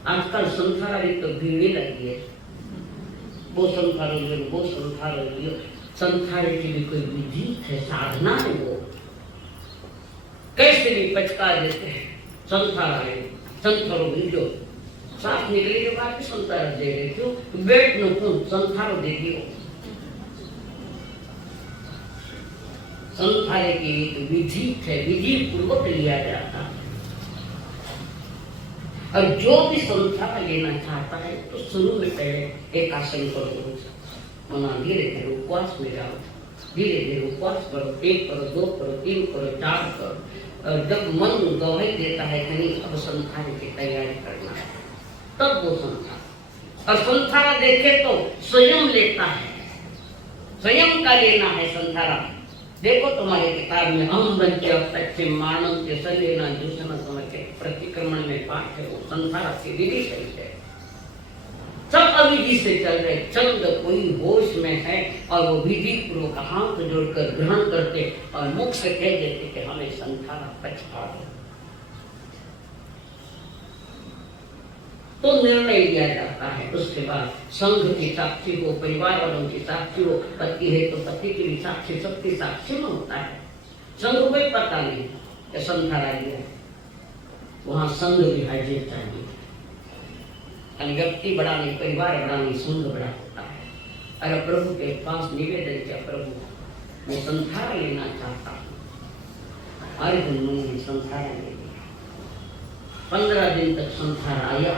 आजकल संथारा भी तो भीड़ लगी है, वो संथारो लियो, वो संथारो लियो। संथारे की भी कोई विधि है, साधना है, वो कैसे भी पचका देते हैं। संथारा है, संथारो भी जो सांस निकले के बाद भी संथारा दे रहे, क्यों? वेट नो क्यों संथारो दे दियो। संथारे की एक विधि है, विधि पूर्वक लिया जाता है। और जो भी संथारा लेना चाहता है तो शुरू में पहले एक आसन करो, धीरे धीरे उपवास में जाओ, धीरे धीरे उपवास करो, 1 करो, 2 करो, 3 करो, 4 करो। और जब मन गवाही देता है कहीं अब संथारे की तैयारी करना है, तब वो संथारा। और संथारा देखे तो स्वयं लेता है, स्वयं का लेना है संथारा। देखो तुम्हारे किताब में हम बच्चे पश्चिम मानव के सलेना दूषण समय के प्रतिक्रमण में पाठ है, वो संसार की विधि सही है। सब अविधि से चल रहे, चंद कोई होश में है और वो विधि पूर्वक हाथ जोड़कर ग्रहण करते और मुख से कह देते कि हमें संसार पछा दो। तो निर्णय लिया जाता है। उसके बाद संघ की साक्षी हो, परिवार वालों की साक्षी हो, पति है तो पति की भी साक्षी, सबकी साक्षी में होता है। संघ को कोई पता नहीं कि संथारा लिया, वहां संघ भी हाजिर चाहिए। व्यक्ति बड़ा नहीं, परिवार बड़ा नहीं, संघ बड़ा होता है। अरे प्रभु के पास निवेदन किया, प्रभु मैं संथारा लेना चाहता हूँ। अर्जुन मुनि ने संथारा ले लिया। 15 दिन तक संथारा आया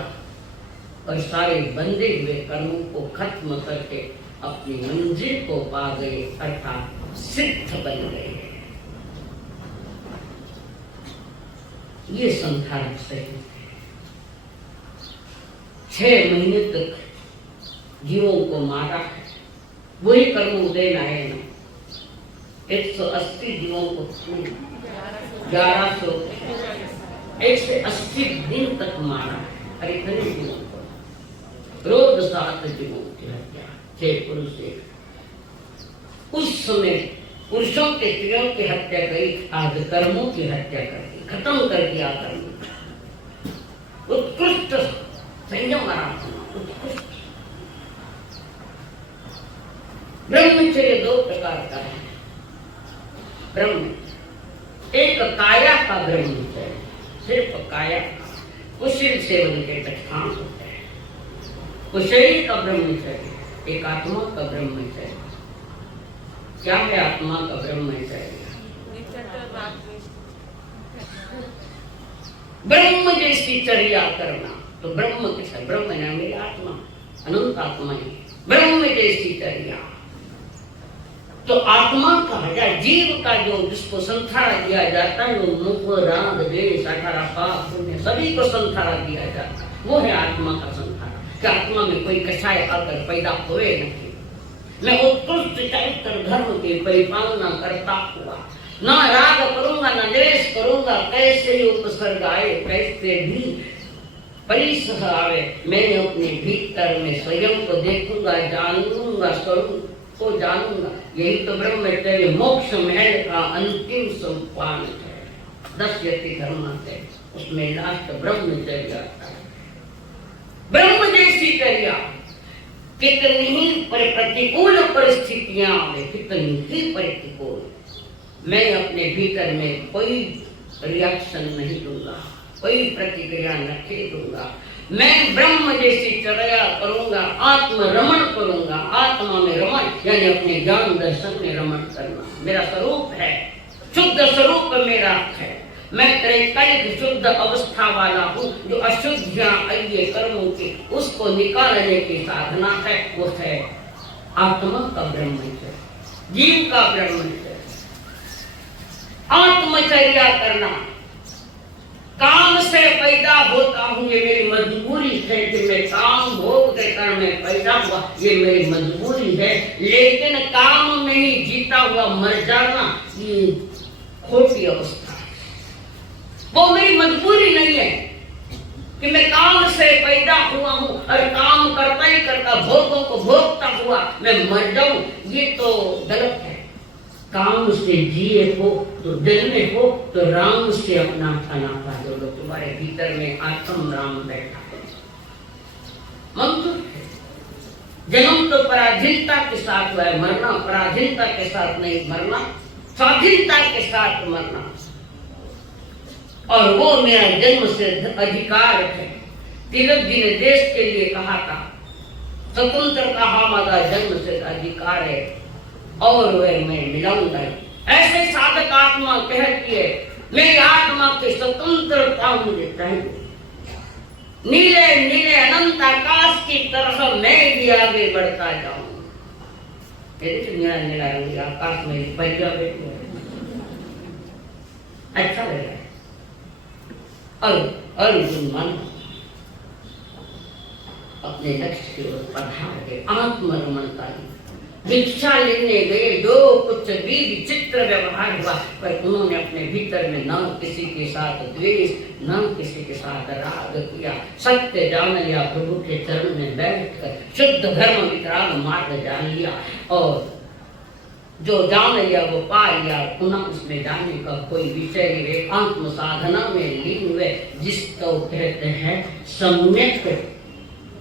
और सारे बंधे हुए कर्मों को खत्म करके अपनी मंजिल को पा गए, अर्थात सिद्ध बन गए। ये संथारा सही है। 6 महीने तक जीवों को मारा है, वही कर्म उदय है ना। 180 जीवों को 1180 दिन तक मारा है। अरे इतने जीवों को रोज 7 जीवों की हत्या, 6 पुरुष एक। उस समय पुरुषों के स्त्रियों की हत्या करी, आज कर्मों की हत्या कर दी, खत्म कर दिया कर्म। उत्कृष्ट संयम आराधना, उत्कृष्ट। ब्रह्मचर्य 2 प्रकार का है। ब्रह्म एक काया का ब्रह्मचर्य, सिर्फ काया का, कुशल सेवन के पठान होता है। कुशली का ब्रह्मचर्य, एक आत्मा का ब्रह्मचर्य। क्या है आत्मा का ब्रह्मचर्य? ब्रह्म जैसी चर्या करना। तो ब्रह्म किसा? ब्रह्म है मेरी आत्मा, अनंत आत्मा है। ब्रह्म जैसी चर्या तो आत्मा कहा जाए, जीव का जो जिसको संथारा दिया जाता है, वो मुख राग देश 18 पाप पुण्य सभी को संथारा दिया जाता है, वो है आत्मा का संथारा। कि आत्मा में कोई कषाय आकर पैदा हुए नहीं। मैं उत्कृष्ट चरित्र धर्म की परिपालना करता हुआ ना राग करूंगा ना द्वेष करूंगा, कैसे ही उपसर्ग आए कैसे भी परिसह आवे, मैं अपने भीतर में स्वयं को देखूंगा, जानूंगा, स्वरूप को जानूंगा। यही तो ब्रह्मचर्य मोक्ष महल का अंतिम सोपान है। 10 यति धर्म है, उसमें लास्ट ब्रह्मचर्य आता है। ब्रह्म जैसी चर्या, कितनी ही प्रतिकूल परिस्थितियां आवे, कितनी ही प्रतिकूल, मैं अपने भीतर में कोई रिएक्शन नहीं दूंगा, कोई प्रतिक्रिया नहीं दूंगा। मैं ब्रह्म जैसी चर्या करूंगा, आत्म रमण करूंगा। आत्मा में रमण यानी अपने ज्ञान दर्शन में रमण करना मेरा स्वरूप है, शुद्ध स्वरूप मेरा है। मैं त्रैकालिक शुद्ध अवस्था वाला हूँ। जो अशुद्धियां आई कर्मों की, उसको निकालने की साधना है, वो है आत्मा का ब्रह्मचर्य, जीव का ब्रह्मचर्य। आत्मचर्या करना, काम से पैदा होता हूँ, ये मेरी मजबूरी है कि मैं काम भोग के कारण में पैदा हुआ, ये मेरी मजबूरी है। लेकिन काम में ही जीता हुआ मर जाना ये खोटी अवस्था है, वो मेरी मजबूरी नहीं है कि मैं काम से पैदा हुआ हूँ और काम करता ही करता भोगों को भोगता हुआ मैं मर जाऊं, ये तो गलत है। काम से जिए हो तो जन्मे हो तो राम से अपना खाना खा लो। तुम्हारे भीतर में आत्म राम बैठा है, मंत्र है। जन्म तो पराधीनता के साथ हुआ है, मरना पराधीनता के साथ नहीं, मरना स्वाधीनता के साथ मरना। और वो मेरा जन्म से अधिकार है। तिलक जी ने देश के लिए कहा था, स्वतंत्रता हमारा जन्म से अधिकार है और वह मैं मिलाऊंगा। ऐसे साधक आत्मा कहती है, मेरी आत्मा की स्वतंत्रता मुझे चाहिए। नीले नीले अनंत आकाश की तरफ मैं भी आगे बढ़ता जाऊं। नीला नीला रंग आकाश में परिया बैठी है, अच्छा लग रहा है। और अर्जुन मन अपने लक्ष्य की ओर पधार के आत्मरमणता भिक्षा लेने गए। जो कुछ भी विचित्र व्यवहार हुआ, पर उन्होंने अपने भीतर में न किसी के साथ द्वेष, न किसी के साथ राग किया। सत्य जान लिया, प्रभु के चरण में बैठकर शुद्ध धर्म वितराग मार्ग जान लिया, और जो जान लिया वो पा लिया। पुनः उसमें जाने का कोई विषय नहीं। आत्म साधना में लीन हुए, जिसको कहते हैं सम्यक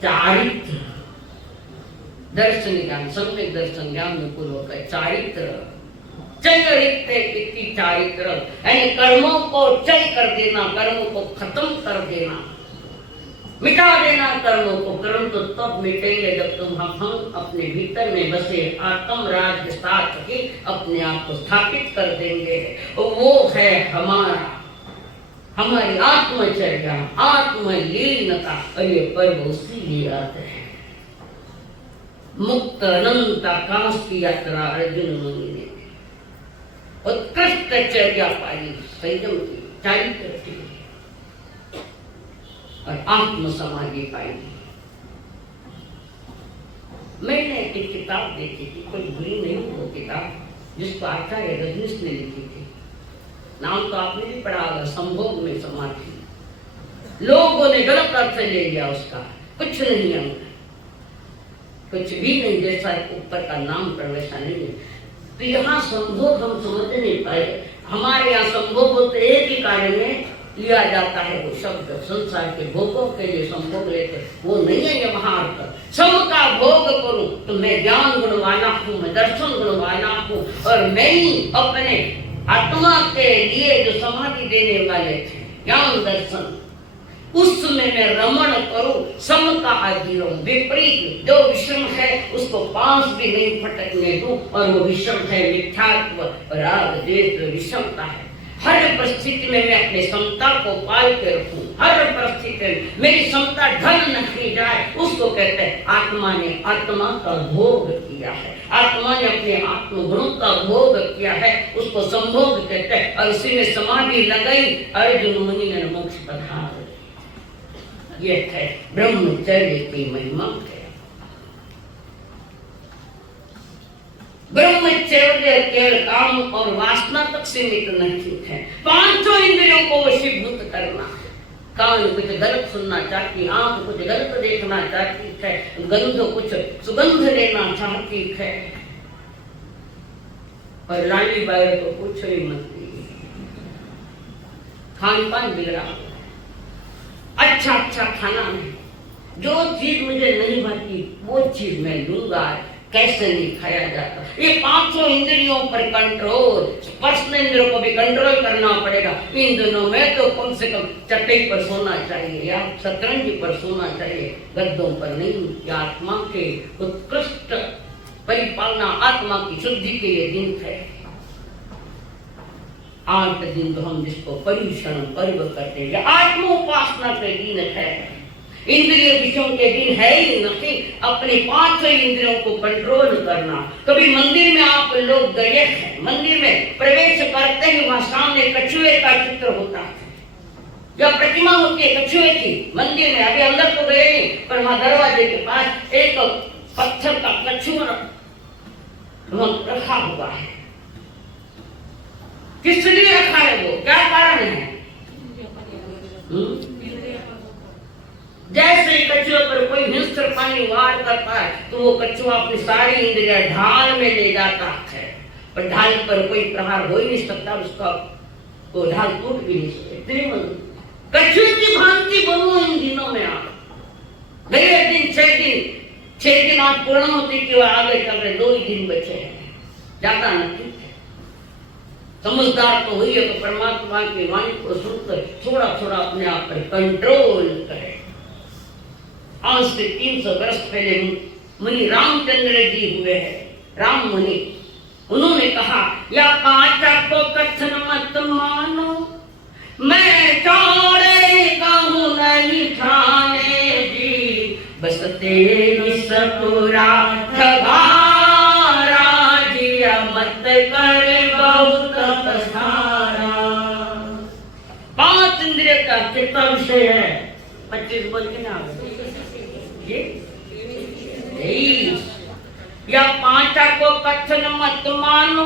चारित्र दर्शन ज्ञान। सम्यक दर्शन ज्ञान में पूर्वक चारित्र, चरित्र चारित्र यानी कर्मों को चय कर देना, कर्मों को खत्म कर देना, मिटा देना कर्मों को। कर्म तो तब मिटेंगे जब तुम हम अपने भीतर में बसे आत्म राज के साथ ही अपने आप को स्थापित कर देंगे। वो है हमारी आत्मचर्या, आत्मलीनता। और ये पर्व उसी लिए आते हैं। मुक्त अनंत आकाश की यात्रा अर्जुन मुनि ने उत्कृष्ट चर्या पाई, संयम की, चारित्र की और आत्म समाधि पाई। मैंने एक किताब देखी थी, कोई बुरी नहीं वो किताब, जिसको आचार्य रजनीश ने लिखी थी। नाम तो आपने भी पढ़ा होगा, संभोग में समाधि। लोगों ने गलत अर्थ ले लिया उसका, कुछ नहीं है, कुछ भी नहीं, जैसा ऊपर का नाम पर वैसा नहीं है। तो यहाँ संभोग हम समझ नहीं पाए। हमारे यहाँ संभोग होते एक ही कार्य में लिया जाता है वो शब्द, संसार के भोगों के लिए संभोग लेते, वो नहीं है ये महार्थ। सबका भोग करूं तो मैं ज्ञान गुण वाला हूँ, मैं दर्शन गुण वाला हूँ, और मैं ही अपने आत्मा के लिए जो समाधि देने वाले थे ज्ञान दर्शन, उसमें मैं रमण करूं, समता आदि रहूं, विपरीत जो विषम है उसको पांच भी नहीं फटकने दूं, और वो विषम है मिथ्यात्व, राग द्वेष विषमता है। हर परिस्थिति में मैं अपनी समता को पाल के रखूं, हर परिस्थिति में मेरी समता ढल नहीं जाए, उसको कहते हैं आत्मा ने आत्मा का भोग किया है, आत्मा ने अपने आत्मगुणों का भोग किया है, उसको संभोग कहते हैं। और उसी में समाधि लगाई, अर्जुन मुनि ने मोक्ष पधार, ये है ब्रह्मचर्य की महिमा है। ब्रह्मचर्य केवल काम और वासना तक सीमित नहीं है, पांचों इंद्रियों को वशीभूत करना। कान कुछ गलत सुनना चाहती, आंख कुछ गलत देखना चाहती है, गंध कुछ सुगंध लेना चाहती है, और लाली बाई तो कुछ ही मत, खान पान बिगड़ा, अच्छा अच्छा खाना नहीं, जो चीज मुझे नहीं भाती वो चीज मैं लूंगा, कैसे नहीं खाया जाता। ये पांचों इंद्रियों पर कंट्रोल, स्पर्श इंद्रियों को भी कंट्रोल करना पड़ेगा। इन दिनों में तो कम से कम चटाई पर सोना चाहिए या शतरंज पर सोना चाहिए, गद्दों पर नहीं। या आत्मा के उत्कृष्ट परिपालना, आत्मा की शुद्धि के लिए दिन है। 8 दिन तो हम जिसको परिश्रम पर्व करते हैं, आत्म उपासना के दिन है, इंद्रिय विषयों के दिन है ही नहीं। अपने 5 इंद्रियों को कंट्रोल करना। कभी मंदिर में आप लोग गए हैं, मंदिर में प्रवेश करते ही वहां सामने कछुए का चित्र होता है, या प्रतिमा होती है कछुए की मंदिर में। अभी अंदर तो गए नहीं, पर वहां दरवाजे के पास एक पत्थर का कछुआ रखा हुआ है। किस लिए रखा है वो, क्या कारण है? जैसे कछुए पर कोई हिंसक पानी वार करता है तो वो कछुआ अपनी सारी इंद्रियां ढाल में ले जाता है, पर ढाल पर कोई प्रहार हो ही नहीं सकता, उसका वो ढाल टूट भी नहीं सकती। कछुए की भांति बनो इन दिनों में आप। गए दिन 6 दिन आज पूर्ण होती कि आगे चल रहे 2 ही दिन बचे हैं, ज्यादा नहीं। समझदार तो हुई है तो परमात्मा की वाणी को सुनकर थोड़ा थोड़ा अपने आप पर कंट्रोल करे। आज से 300 वर्ष पहले मुनि रामचंद्र जी हुए हैं, राम मुनि। उन्होंने कहा, या काचा को कथन मत मानो, मैं चौड़े कहूँ नहीं ठाने जी, बस तेरी सपुरा ठगारा जिया मत कर बहुत पसारा। 5 इंद्रिय का कितना विषय है? 25 बोल के ना ये या 5 को कथन मत मानो,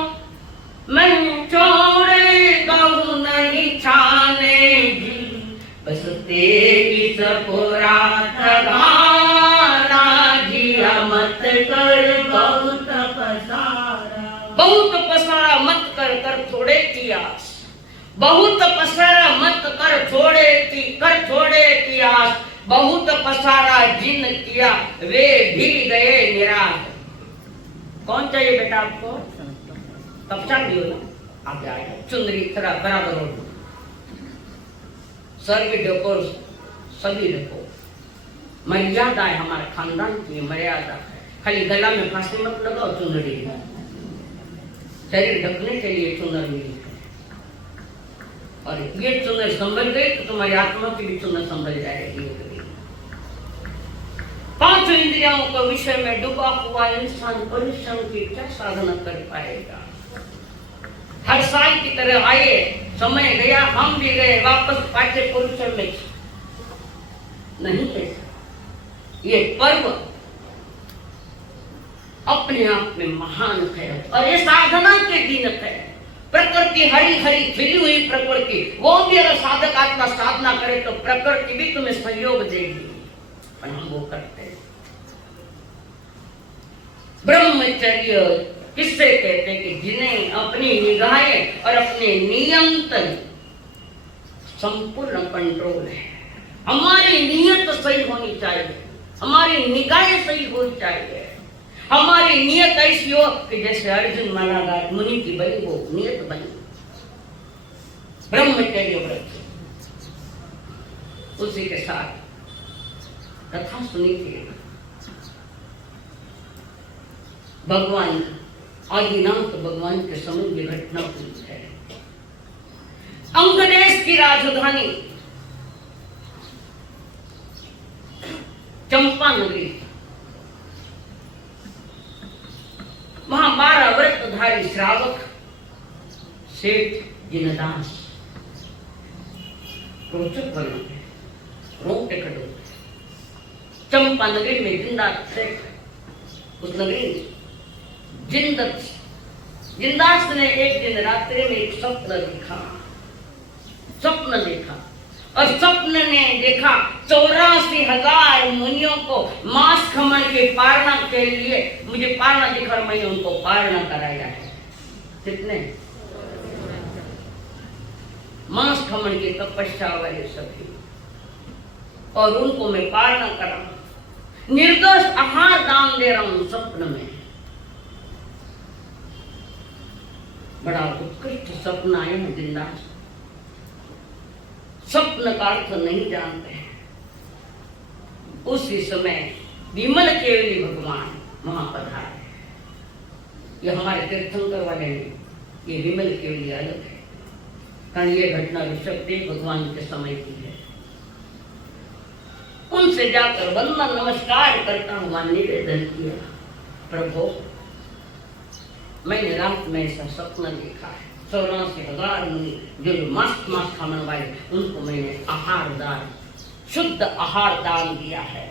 मैं चौड़े कहूँ नहीं छाने जी, बस तेरी सपुरा ठगारा जिया मत कर बहुत पसारा। बहुत पसारा मत कर थोड़े कियास, बहुत पसारा मत कर थोड़े कियास, बहुत पसारा जिन किया वे भी गए निराश। कौन चाहिए बेटा आपको? कपचा दियो ना, आप आए चुंदरी थोड़ा बराबर हो, सर भी ढको, सभी ढको। मर्यादा है, हमारे खानदान की मर्यादा है। खाली गला में फांसी मत लगाओ चुंदरी, शरीर ढकने के लिए चुनर मिली है। और ये चुनर संभल गई तो तुम्हारी आत्मा की भी चुनर संभल जाएगी। 5 इंद्रियों को विषय में डूबा हुआ इंसान परिश्रम की क्या साधना कर पाएगा? हर साल की तरह आए, समय गया, हम भी गए, वापस पाचे परिश्रम में नहीं है। ये पर्व अपने आप में महान है और ये साधना के दिन है। प्रकृति हरी हरी खिली हुई प्रकृति, वो भी अगर साधक आत्मा साधना करे तो प्रकृति भी तुम्हें सहयोग देगी, पर हम वो करते हैं। ब्रह्मचर्य किससे कहते हैं? कि जिन्हें अपनी निगाहें और अपने नियंत्रण संपूर्ण कंट्रोल है। हमारी नीयत सही होनी चाहिए, हमारी निगाहें सही होनी चाहिए, हमारी नियत ऐसी हो कि जैसे अर्जुन माला मुनि की बनी हो नियत बनी। ब्रह्मचर्य व्रत, उसी के साथ कथा सुनी थी। भगवान आदिनाथ भगवान के समय की घटना हुई है। अंग देश की राजधानी चंपा नगरी, वहां 12 व्रतधारी श्रावक सेठ जिनदास रोचक बने, रोंगटे खड़े होते। चंपा नगरी में जिंदास सेठ, उस नगरी में जिंदास ने एक दिन रात्रि में एक स्वप्न देखा और स्वप्न ने देखा 84,000 मुनियों को मांस खमन के पारणा के लिए मुझे पारणा दिखा, मैंने उनको पारणा कराया है। कितने मांस खमन की तपस्या वाले सभी, और उनको मैं पारणा करा, निर्दोष आहार दान दे रहा हूं स्वप्न में। बड़ा उत्कृष्ट स्वप्न आए हैं जिंदास, स्वप्न का अर्थ नहीं जानते हैं। उसी समय विमल केवली भगवान वहां पधारे। ये हमारे तीर्थंकर वाले हैं, ये विमल केवली अलग है, कारण ये घटना ऋषभदेव भगवान के समय की है। उनसे जाकर वंदन नमस्कार करता हुआ निवेदन किया, प्रभु मैंने रात में ऐसा स्वप्न देखा है, 84,000 मुनि जो मस्त खाने वाले, उनको मैंने आहार दान, शुद्ध आहार दान दिया है।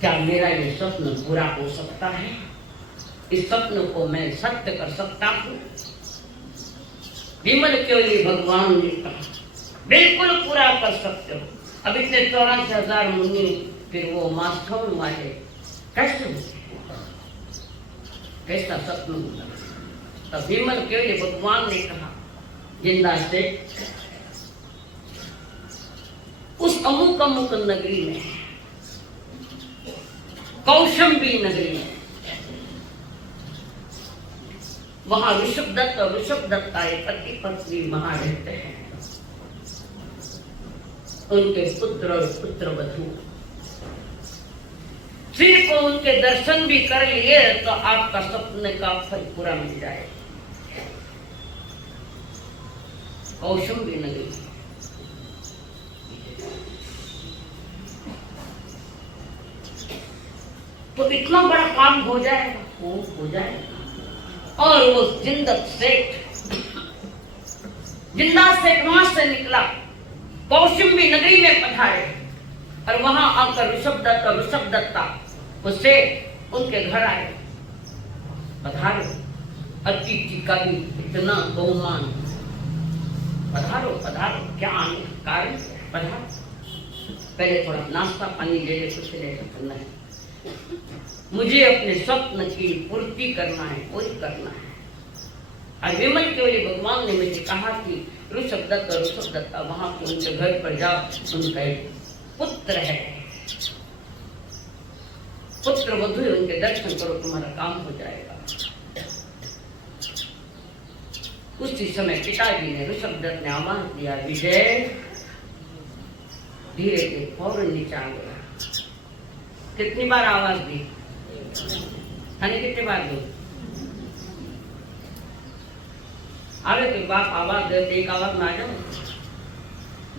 क्या मेरा ये स्वप्न पूरा हो सकता है? इस स्वप्न को मैं सत्य कर सकता हूँ? विमल केवली भगवान ने कहा बिल्कुल पूरा कर सकते हो। अब इतने 84,000 मुनि फिर वो मास्टर वाले कैसे होते, कैसा स्वप्न होता? तब विमल केवली भगवान ने कहा जिंदा से उस अमुक अमुक नगरी में, कौशंबी नगरी में, वहां ऋषभदत्त और ऋषभदत्त का एक पति पत्नी वहां रहते हैं। उनके पुत्र और पुत्रवधू, सिर्फ उनके दर्शन भी कर लिए तो आपका सपने का फल पूरा मिल जाए। कौशंबी नगरी, तो इतना बड़ा काम हो जाएगा, वो हो जाएगा। और वो जिंदास सेठ वहां से निकला, कौशंबी नगरी में पधारे और वहां आकर ऋषभदत्त और ऋषभदत्ता उससे उनके घर आए। पधारो, अतिथि का भी इतना बहुमान, पधारो पधारो, क्या आने कारण, पधारो। पहले थोड़ा नाश्ता पानी ले ले, कुछ ले करना है, मुझे अपने स्वप्न की पूर्ति करना है, पूरी करना है। और विमल केवली भगवान ने मुझे कहा कि ऋषभदत्त और ऋषभदत्ता वहां के उनके घर पर जाओ, उनका एक पुत्र है, पुत्र वधू है, उनके दर्शन करो, तुम्हारा काम हो जाएगा। उसी समय पिताजी ने ऋषभदत्त ने आवाज दिया, विजय। धीरे धीरे फौरन नीचे आ गया। कितनी बार आवाज दी? हने कितनी बार दी? आवे तो बाप आवाज दे, एक आवाज में आ जाओ,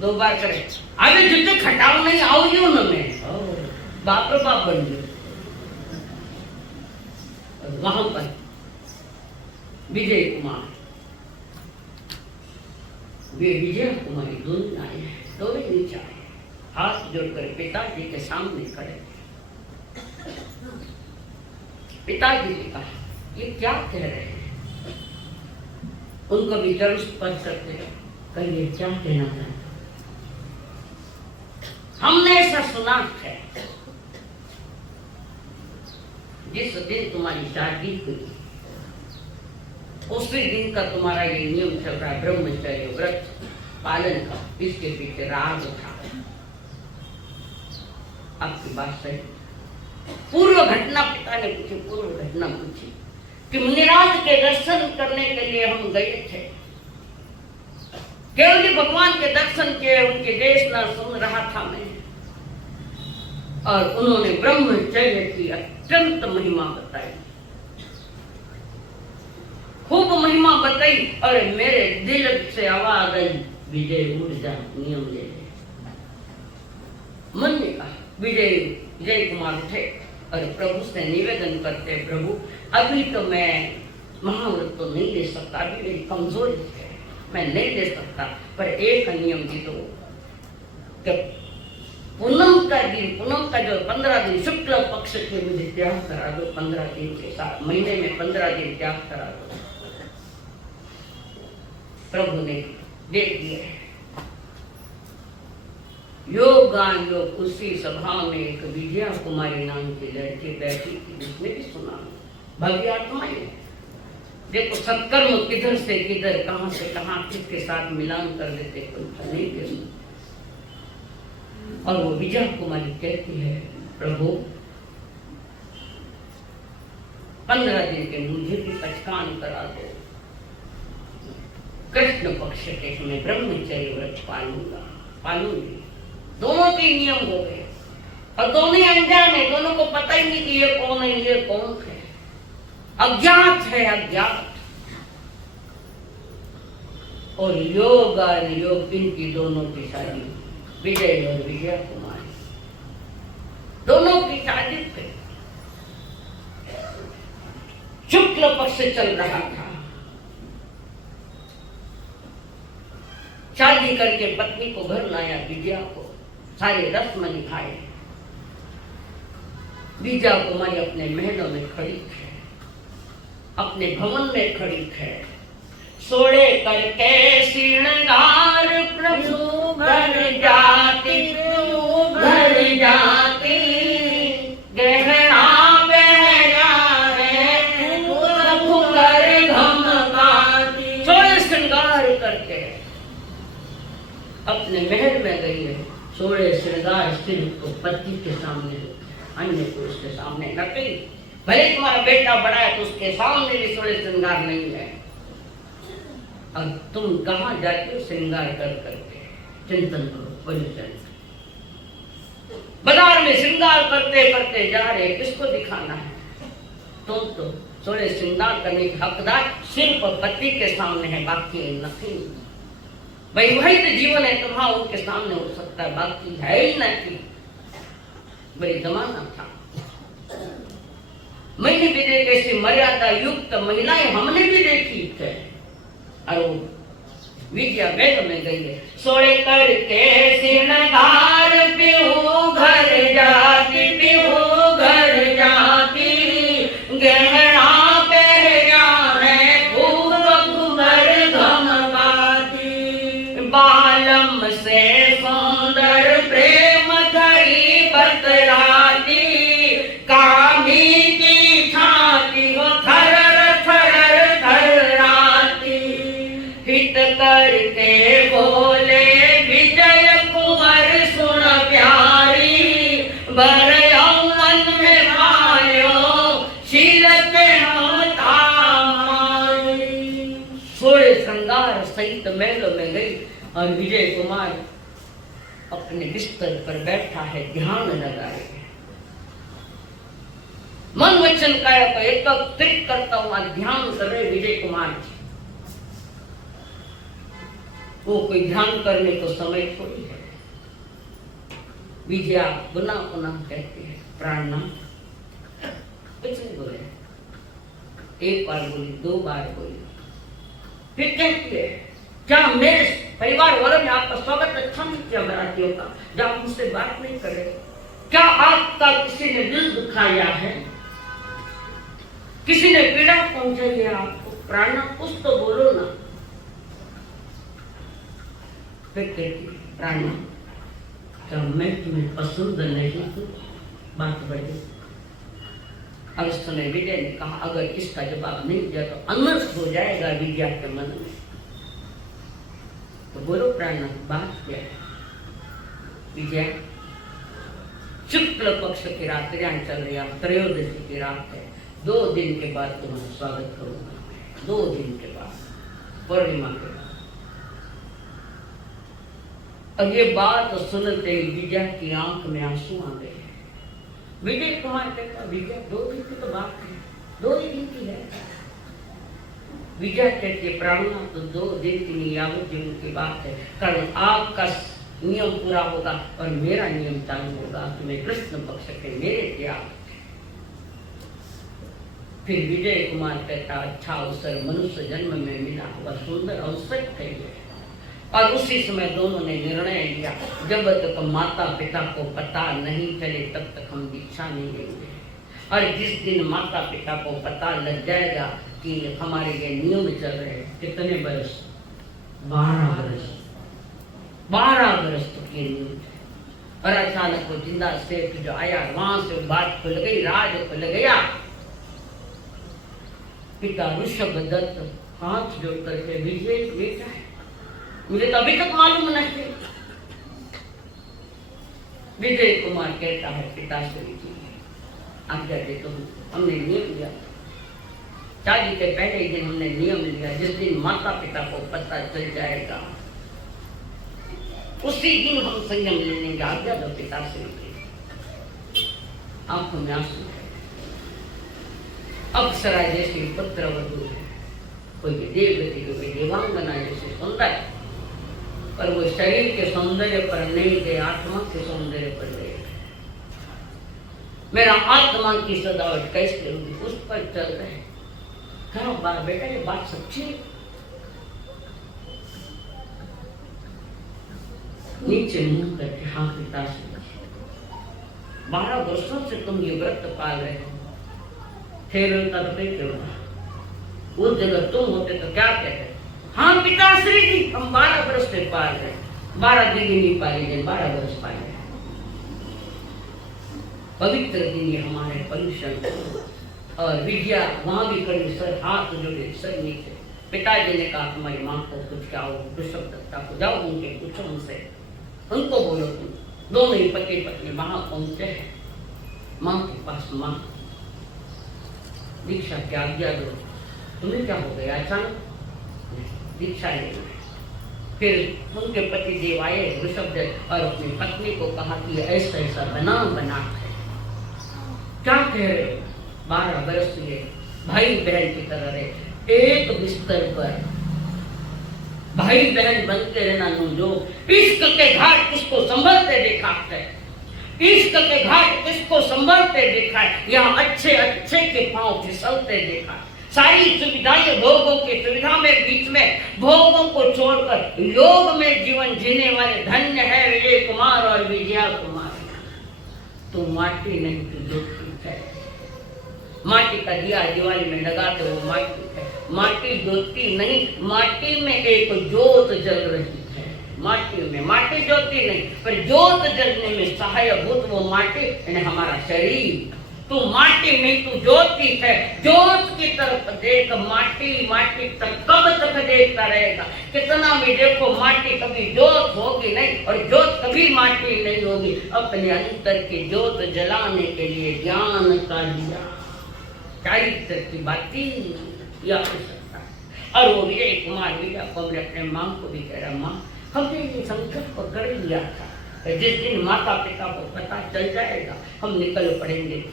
2 बार करे, आवे जितने खटाव नहीं आओ यूं न मैं बाप रो बाप बन गए। वहां पर विजय कुमार, वे विजय कुमारी दोनों आए हैं, दोनों नीचे आए, हाथ जोड़कर पिताजी के सामने खड़े। पिताजी ने कहा, ये क्या कह रहे हैं? उनको भी चरण स्पर्श करते हैं, कहिए क्या कहना चाहते? हमने ऐसा सुना है, जिस दिन तुम्हारी शादी हुई उसी दिन का तुम्हारा ये नियम चल रहा है, ब्रह्मचर्य व्रत पालन का, इसके पीछे राग था। आपकी बात सही। पूर्व घटना पिता ने पूछी, पूर्व घटना पूछी कि मुनिराज के दर्शन करने के लिए हम गए थे, केवल भगवान के दर्शन के उनके देश न सुन रहा था मैं, और उन्होंने ब्रह्मचर्य की अत्यंत महिमा बताई, खूब महिमा बताई, और मेरे दिल से आवाज आई, विजय उठ जा, नियम ले ले। मन ने कहा, विजय कुमार उठे और प्रभु से निवेदन करते, प्रभु अभी तो मैं महाव्रत तो नहीं ले सकता, अभी मेरी कमजोरी है, मैं नहीं ले सकता, पर एक नियम दी दो कि पूनम का दिन, पूनम का जो 15 दिन शुक्ल पक्ष के मुझे त्याग करा दो, 15 दिन के साथ, महीने में 15 दिन त्याग करा दो। प्रभु ने दे दिया। योगान योग उसी सभा में एक विजया कुमारी नाम की लड़की बैठी थी, उसने भी सुना, भव्य आत्माएं। देखो सत्कर्म किधर से किधर, कहां से कहां, किसके साथ मिलान कर देते, कोई नहीं कर। और वो विजया कुमारी कहती है, प्रभु 15 दिन के मुझे भी पचकान करा दो, कृष्ण पक्ष के समय ब्रह्मचर्य व्रत पालूंगी। दोनों के नियम हो गए, और दोनों अनजान है, दोनों को पता ही नहीं कि ये कौन है, ये कौन है, अज्ञात है, अज्ञात। और योग और योग इनकी दोनों की शादी, विजय और विजया कुमारी दोनों की शादी पे शुक्ल पक्ष चल रहा था। शादी करके पत्नी को घर लाया, विजया को सारे रस्म निभाए। विजया कुमारी अपने महलों में खड़ी है, अपने भवन में खड़ी है, सोड़े करके श्रृंगार प्रभु घर जाती, घर जाती, गहना पहना है प्रभु घर धमकाती। सोड़े श्रृंगार करके अपने महल में गई है, सोड़े श्रृंगार सिर्फ तो पति के सामने, अन्य पुरुष के सामने न कहीं। भले तुम्हारा बेटा बड़ा है तो उसके सामने भी सोड़े श्रृंगार नहीं है। और तुम कहाँ जाते हो श्रृंगार कर करके? चिंतन करो, परिचय। बाजार में श्रृंगार करते करते जा रहे, किसको दिखाना है? तुम तो सोड़े श्रृंगार करने के हकदार सिर्फ पति के सामने है, बाकी नहीं। भाई वही तो जीवन है तुम्हारा, उनके सामने हो सकता है, बाकी है ही नहीं। बड़ी जमाना था, मैंने भी देखी ऐसी मर्यादा युक्त महिलाएं, हमने भी देखी है। और विजया महल में गई है, सोड़े करके श्रृंगार पीहू घर जाती, पीहू घर जाती, गहना पहना है खूब घुमर धमकाती, बालम से सुंदर प्रेम धरी बतलाती, कामी की छाती वो थरर थरर थर्राती, हित करके बोले विजय कुंवर सुन प्यारी, बर यौवन में पायो शीलत ममता मारी। सोड़े श्रृंगार सहित महलों में गई और विजय कुमार अपने बिस्तर पर बैठा है, ध्यान लगाए, मन वचन काया को एकत्रित करता हुआ ध्यान कर रहे विजय कुमार जी। वो कोई ध्यान करने को समय थोड़ी है। विजया पुनः पुनः कहती है, प्राणनाथ, कुछ नहीं बोले, एक बार बोली, 2 बार बोली, फिर कहती है, क्या मेरे परिवार वालों ने आपका स्वागत अच्छा नहीं किया मराठियों का, जब आप मुझसे बात नहीं कर रहे? क्या आपका किसी ने दिल दुखाया है? किसी ने पीड़ा पहुंचाई है आपको? प्राणनाथ कुछ तो बोलो ना। फिर कहती प्राणी क्या मैं तुम्हें पसंद नहीं हूँ? बात बढ़ी। अब उस समय विजय ने कहा अगर इसका जवाब नहीं दिया तो अनर्थ हो जाएगा विद्या के मन में। तो बोलो प्राणनाथ बात क्या है? विजय शुक्ल पक्ष की रात्रियां चल रही है, त्रयोदशी की रात है, 2 दिन के बाद तुम्हारा स्वागत करूंगा। 2 दिन के बाद, पूर्णिमा के बाद। अब ये बात सुनते ही विजय की आंख में आंसू आ गए। विजय कुमार कहता विजय 2 दिन की तो बात है, 2 ही दिन की है। विजय कहते प्राणना तो 2 दिन की नहीं, यावत जीवन की बात है। कारण आपका नियम पूरा होगा और मेरा नियम चालू होगा। तुम्हें कृष्ण पक्ष के मेरे त्याग। फिर विजय कुमार कहता अच्छा अवसर मनुष्य जन्म में मिला हुआ सुंदर अवसर है। और उसी समय दोनों ने निर्णय लिया जब तक माता पिता को पता नहीं चले तब तक हम दीक्षा नहीं लेंगे। और जिस दिन माता पिता को पता लग जाएगा कि हमारे ये नियम चल रहे हैं, कितने बरस, 12 बरस, 12 बरस तक ये नियम। और अचानक वो जिंदा सेठ जो आया वहां से बात खुल गई, राज खुल गया। पिता ऋषभ दत्त हाथ जोड़ करके विजय बेटा है, मुझे तो अभी तक मालूम नहीं। विजय कुमार कहता है पिताश्री जी आज्ञा देता हूँ, हमने नियम लिया, शादी के पहले ही दिन हमने नियम लिया, जिस दिन माता पिता को पता चल जाएगा उसी दिन हम संयम लेने की आज्ञा दो पिताश्री जी। आंखों में आंसू है। अप्सरा जैसी पुत्र वधू है, कोई देवगति कोई देवांगना जैसे सुंदर, पर वो शरीर के सौंदर्य पर नहीं गए, आत्मा के सौंदर्य पर गए। मेरा आत्मा की सजावट कैसे होगी उस पर चल रहे। कहा बार बेटा ये बात सच्ची है? नीचे मुंह करके हाँ पिताश्री 12 वर्षों से तुम ये व्रत पाल रहे हो, ठेरता तो क्यों? उस जगह तुम होते तो क्या कहते? हाँ पिताश्री जी हम 12 वर्ष से पाल रहे, 12 दिन नहीं पाले गए, 12 वर्ष पाले। पवित्र दिन ये हमारे परीक्षण। और विद्या वहां भी खड़ी, सर हाथ जोड़े, सर नीचे। पिताजी ने कहा तुम्हारी माँ को कुछ क्या हो, ऋषभ दत्ता को जाओ उनके पूछो, उनसे उनको बोलो तुम। दोनों ही पति पत्नी वहां पहुंचे हैं माँ के पास। माँ दीक्षा की आज्ञा दो। तुम्हें क्या हो गया अचानक? दीक्षा लेना है। फिर उनके पति देव आए ऋषभ और अपनी पत्नी को कहा कि ऐसा ऐसा बना है। क्या कह रहे हो? 12 बरस हुए, भाई बहन की तरह रहे, एक बिस्तर पर भाई बहन बनते रहना। जो इश्क के घाट किसको संभलते देखा है, इश्क के घाट किसको संभलते देखा है। यहाँ अच्छे अच्छे के पांव फिसलते देखा है। सारी सुविधाएं भोगों की सुविधा में बीच में भोगों को छोड़कर योग में जीवन जीने वाले धन्य है विजय कुमार और विजया कुमार। तो माटी नहीं तो ज्योति है। माटी का दिया दिवाली में लगाते वो माटी है, माटी ज्योति नहीं, माटी में एक ज्योत जल रही है। माटी में माटी ज्योति नहीं पर ज्योत जलने में सहायभूत वो माटी यानी हमारा शरीर। तू माटी नहीं तू ज्योति है, ज्योत की तरफ देख। माटी माटी तक कब तक देखता रहेगा? कितना भी देखो माटी कभी ज्योत होगी नहीं और ज्योत कभी माटी नहीं होगी। अपने अंतर की ज्योत जलाने के लिए ज्ञान का लिया, चारित्र की बातें या हो सकता है। और वो विजय कुमार विजय को अपने माँ को भी कह रहा, माँ हमने ये संकल्प पकड़ लिया था, जिस दिन माता पिता को पता चल जाएगा हम निकल पड़ेंगे,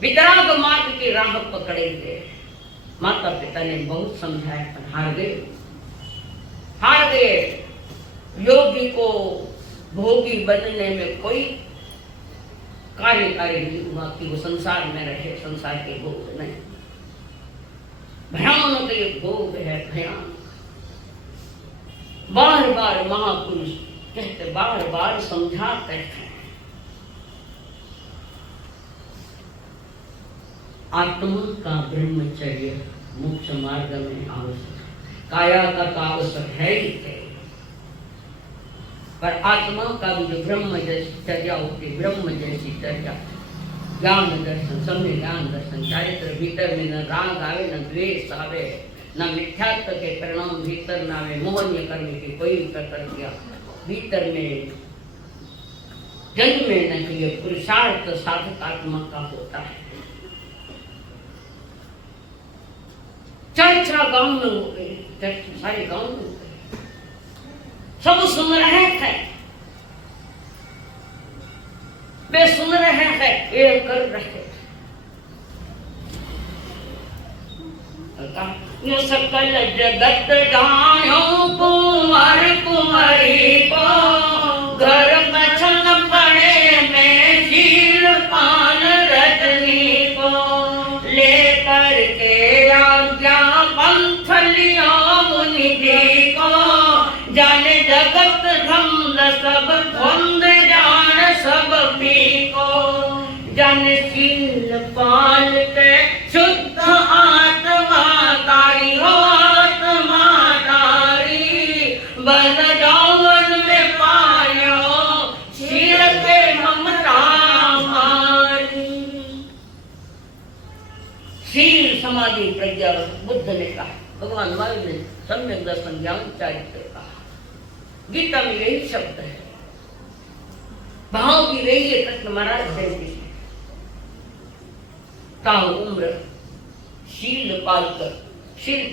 वितराग मार्ग की राह पकड़ेंगे। माता पिता ने बहुत समझाया पर हार गए। योगी को भोगी बनने में कोई कार्य नहीं हुआ कि वो संसार में रहे, संसार के भोग नहीं। भयानक ये भोग है, भयानक। बार बार महापुरुष कहते, बार बार समझाते हैं, आत्मा का ब्रह्मचर्य मोक्ष मार्ग में आवश्यक, काया का आवश्यक है ही है। पर आत्मा का भी जो ब्रह्म जैसी चर्या होती है, ब्रह्म जैसी चर्या, ज्ञान दर्शन, सम्य ज्ञान दर्शन, चारित्र भीतर में न राग आवे न द्वेष आवे, न मिथ्यात्व के परिणाम भीतर न आवे, मोहनीय कर्म की कोई प्रकृतियां भीतर में जन्म में नहीं, ये पुरुषार्थ साधक आत्मा का होता है। चर्चा गांव में हो गई, चर्चा सारे गांव में हो गई, सब सुन रहे थे, वे सुन रहे हैं, ये कर रहे यो सकल जगत जानो कुंवर कुंवरी को, घर बचन पड़े में शील पान रजनी को, लेकर के आज्ञा पंथ लियो मुनि जी को, जाने जगत धंध सब धंध जान सब पी को, जन शील पाल के शुद्ध आत्मा तारी हो, आत्मा तारी बन जावन में पायो शील के ममता मारी। शील समाधि प्रज्ञा बुद्ध ने कहा, भगवान महावीर ने सम्यक दर्शन ज्ञान चारित्र कहा, गीता में यही शब्द है, भाव की रही है कृष्ण महाराज जयंती से। ताऊ उम्र शील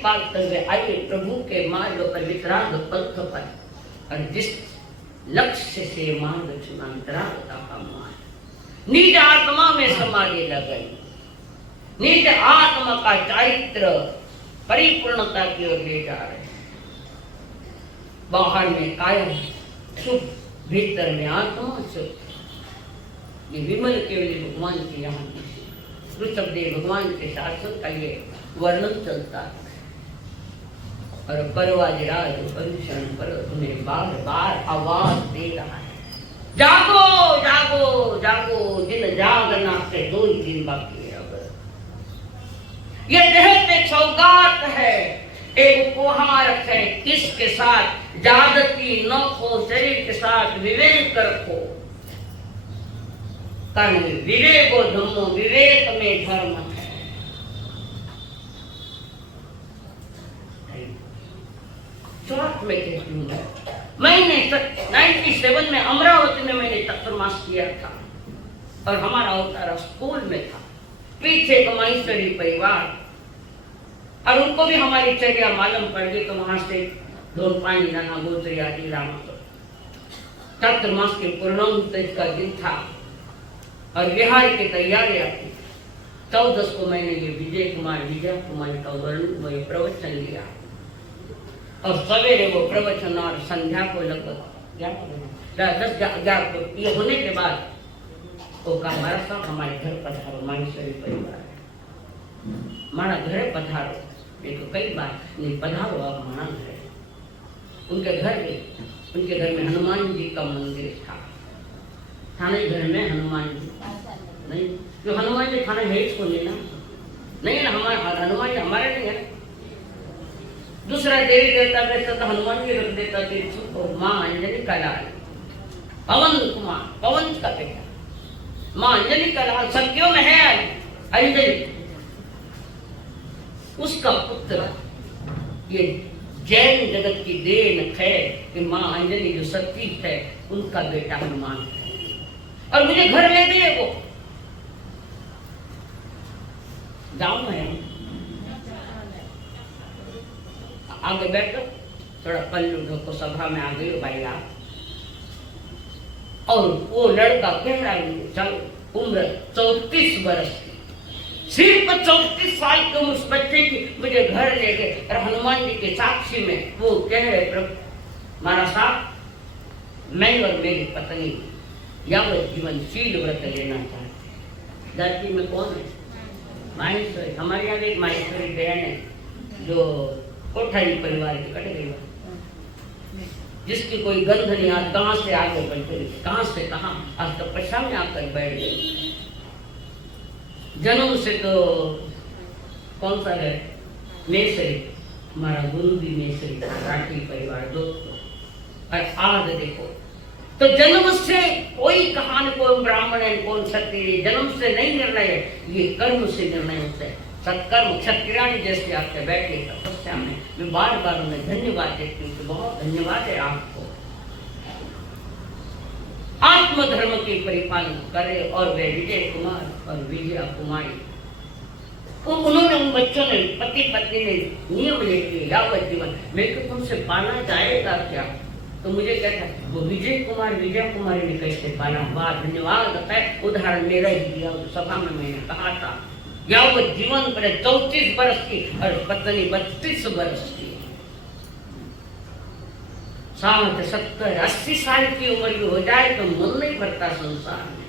पालकर वे आए प्रभु के मार्ग पर, वितराग पंथ पर, और जिस लक्ष्य से मार्ग चुना वितरागता का मार्ग, निज आत्मा में समाधि लगाई, निज आत्मा का चारित्र परिपूर्णता की ओर ले जा रहे, बाहर में कायम शुभ, भीतर में आत्मा शुद्ध। ये विमल केवल भगवान की यहाँ की ऋषभदेव भगवान के शासन का ये वर्णन चलता है। और परवाजराज परिशरण पर उन्हें बार बार आवाज दे रहा है, जागो जागो जागो, दिन जागना से 2 ही दिन बाकी है। अब ये देह पे सौगात है, एक उपहार है, किसके साथ जादती न हो, शरीर के साथ विवेक रखो, कारण विवेको धम्मो, विवेक में धर्म है। शॉर्ट में कहती हूँ मैंने 97 में अमरावती में मैंने चतुर्मास किया था, और हमारा अवतार स्कूल में था, पीछे तो माहेश्वरी परिवार, और उनको भी हमारी चर्या मालूम पड़ गई, तो वहां से धोन पानी लाना, गोत्री आदि लाना। चतुर्मास के पूर्णांत का दिन था और विहार की तैयारियां थी। 14 को मैंने ये विजय कुमार का वर्ण प्रवचन लिया, और सवेरे वो प्रवचन और संध्या को लगभग 10-11 ये होने के बाद वो कहा, हमारा साहब हमारे घर पधारो, माहेश्वरी परिवार है, हमारा घर पधारो। ये तो कई बार नहीं, पधारो आप हमारा घर। उनके घर में हनुमान जी का मंदिर था, थाने घर में हनुमान जी नहीं, जो हनुमान जी थाने है इसको लेना नहीं है ना, हमारा हनुमान जी हमारे नहीं है। दूसरा देवी देवता बैठता तो हनुमान जी रख देता थे, माँ अंजलि का लाल, पवन कुमार, पवन का बेटा, माँ अंजलि का लाल, सत्यों में है अंजलि, उसका पुत्र। ये जैन जगत की देन है कि माँ अंजलि जो सती है, उनका बेटा हनुमान है, और मुझे घर ले दिए वो। गाँव में आगे बैठो, थोड़ा पल्लू ढोको, सभा में आ गई भाई आप। और वो लड़का कह रहा है, चलो उम्र 34 वर्ष की, सिर्फ 34 साल की उस बच्चे की मुझे घर ले गए, और हनुमान जी के साक्षी में वो कह रहे, प्रभु हमारा साथ मैं और मेरी पत्नी यावत जीवन शील व्रत लेना चाहते। धरती में कौन है? माहेश्वरी। हमारे यहाँ एक माहेश्वरी बहन है जो कोठारी परिवार की कट गई, जिसकी कोई गंध नहीं, आज कहाँ से आगे बढ़ गई, कहाँ से कहाँ, आज तपस्या में आकर बैठ गई। जन्म से तो कौन सा है, मेसरी, हमारा गुरु भी मेसरी था, राठी परिवार दोस्तों। और आज देखो तो जन्म से कोई कहान, कौन ब्राह्मण है, कौन क्षत्रिय, जन्म से नहीं निर्णय है, ये कर्म से निर्णय होता है। सत्कर्म क्षत्रियाणी जैसे आपके बैठे तपस्या में, मैं बार बार उन्हें धन्यवाद देती हूँ, बहुत धन्यवाद है आपको। आत्मधर्म के परिपालन करे। और वे विजय कुमार और विजया कुमारी, उन्होंने, उन बच्चों ने, पति पत्नी ने नियम लेके यावत जीवन, मेरे को तुमसे पाला जाएगा क्या? तो मुझे कहता है वो विजय कुमार विजय कुमारी ने कैसे पाला। वाह, धन्यवाद होता है। उदाहरण मेरा ही दिया, सभा में मैंने कहा था, यावत जीवन पर 34 वर्ष की और पत्नी 32 वर्ष की, 60, 70, 80 साल की उम्र की हो जाए तो मन नहीं भरता संसार में।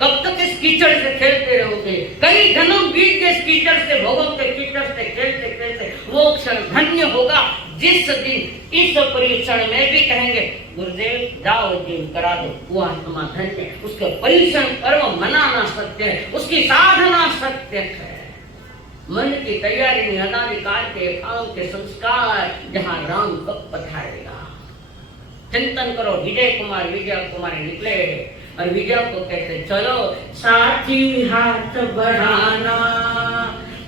कब तक इस कीचड़ से खेलते रहोगे? कई जन्म बीत गए इस कीचड़ से, भोगों के कीचड़ से खेलते खेलते। वो क्षण धन्य होगा जिस दिन इस परीक्षण में भी कहेंगे गुरुदेव जाओ जीव करा दो, वो आत्मा धन्य है। उसका परीक्षण करो, मनाना सत्य है, उसकी साधना सत्य है। मन की तैयारी में अनादिकाल के काम के संस्कार, जहाँ राम कब पधारेगा, चिंतन करो। विजय कुमार विजय कुमारी निकले और विजय को कहते चलो साथी हाथ बढ़ाना,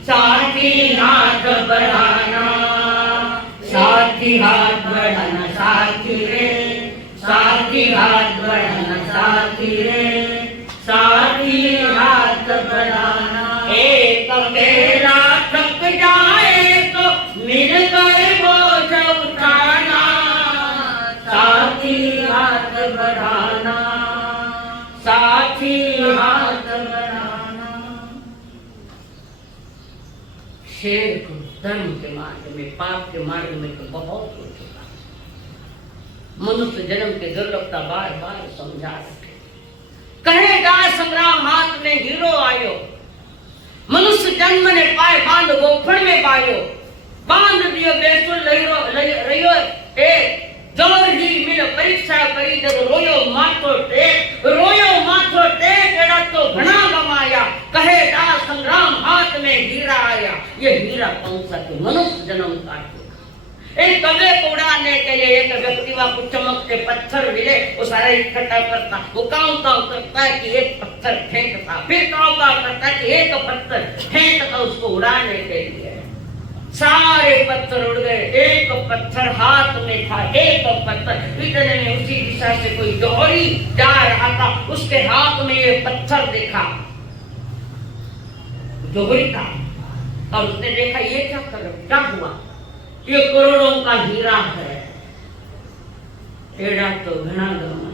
साथी हाथ बढ़ाना, साथी हाथ बढ़ाना, साथी रे, साथी हाथ बढ़ाना, साथी रे, साथी हाथ बढ़ाना। एक अकेला थक जाए तो मिलकर बोझ उठाना, साथी हाथ बढ़ाना, साथी हाथ बढ़ाना। शेर को धर्म के मार्ग में, पाप के मार्ग में तो बहुत हो चुका। मनुष्य जन्म के दुर्लभता बार बार समझा रखे। कहेगा संग्राम हाथ में हीरो आयो, मनुष्य जन्म ने पाए बांध गोफड़ में पायो, बांध दियो बेसुल रहियो एक, जोर ही मिल परीक्षा करी जब रोयो माथो टेक, रोयो माथो टेक एड़ा तो घना गमाया, कहेगा संग्राम हाथ में हीरा आया। ये हीरा कौन सा? तो मनुष्य जन्म का। एक कवे को उड़ाने के लिए एक व्यक्ति वहां कुछ चमकते पत्थर मिले, वो सारा इकट्ठा करता, वो काम करता है कि एक पत्थर फेंकता, फिर काम करता है कि एक पत्थर फेंकता उसको उड़ाने के लिए। सारे पत्थर उड़ गए, एक पत्थर हाथ में था, एक पत्थर। इतने में उसी दिशा से कोई जोहरी जा रहा था, उसके हाथ में ये पत्थर देखा, जोहरी था, और उसने देखा ये क्या कर रहा, क्या हुआ? ये करोड़ों का हीरा है, एड़ा तो घना गमाया।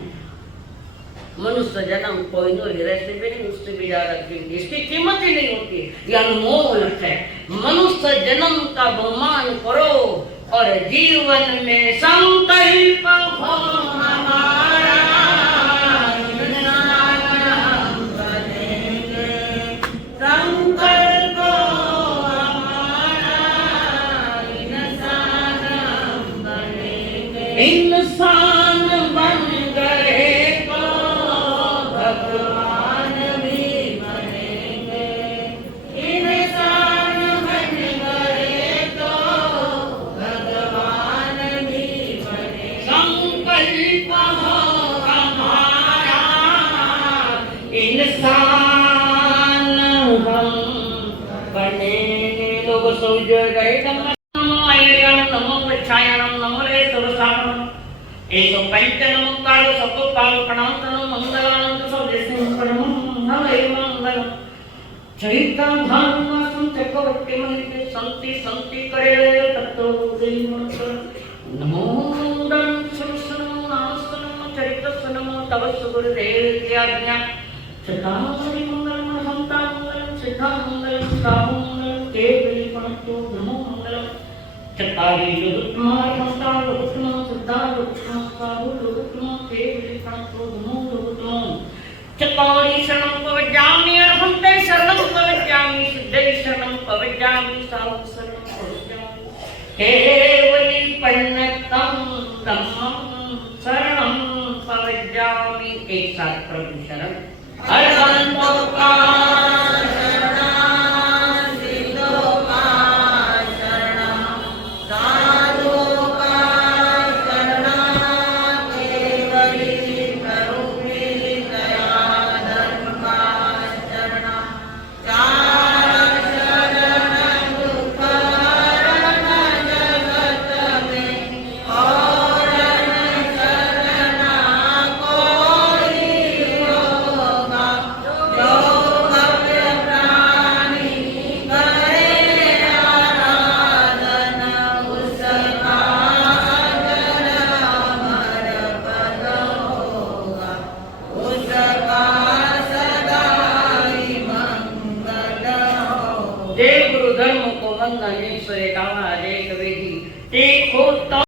मनुष्य जन्म कोई नो हीरे से भी नहीं, उससे भी ज्यादा कीमती, इसकी कीमत ही नहीं होती, ये अनमोल है। मनुष्य जन्म का बहुमान करो और जीवन में संकल्प हो हमारा, संकल्प इंसान बन गए तो भगवान भी बनेंगे, इंसान बन गए तो भगवान भी बनेंगे। संकल्प हो हमारा, इंसान हम बनेंगे। लोग सोच गए नमो वच्छायनम नमो रे सर्वसारणम एसो पंचनम कालो सबो कालो प्रणतनम मंगलानंद सौदेशं परमं मंगलम मंगलम चरिता भानुमासं चक्रवर्ती महिते संति संति करे तत्तो देवमंत्र नमो दं सुरसनम नामस्तनम चरितसनम तव सुगुरुदेव की आज्ञा सदारि मंगलम हंता मंगलम सिद्धा मंगलम साहु मंगलम केवली पंतो नमो मंगलम चतारी लुत्मा संता लुत्मा सिद्धा लुत्मा साहु लुत्मा केवली पंतो नमो लुत्मा चतारी शरणं पवज्जामि अरहंते शरणं पवज्जामि सिद्धे शरणं पवज्जामि साहु शरणं पवज्जामि केवली पन्नतं धम्मं शरणं पवज्जामि। एक साथ प्रभु शरण अरहंतो का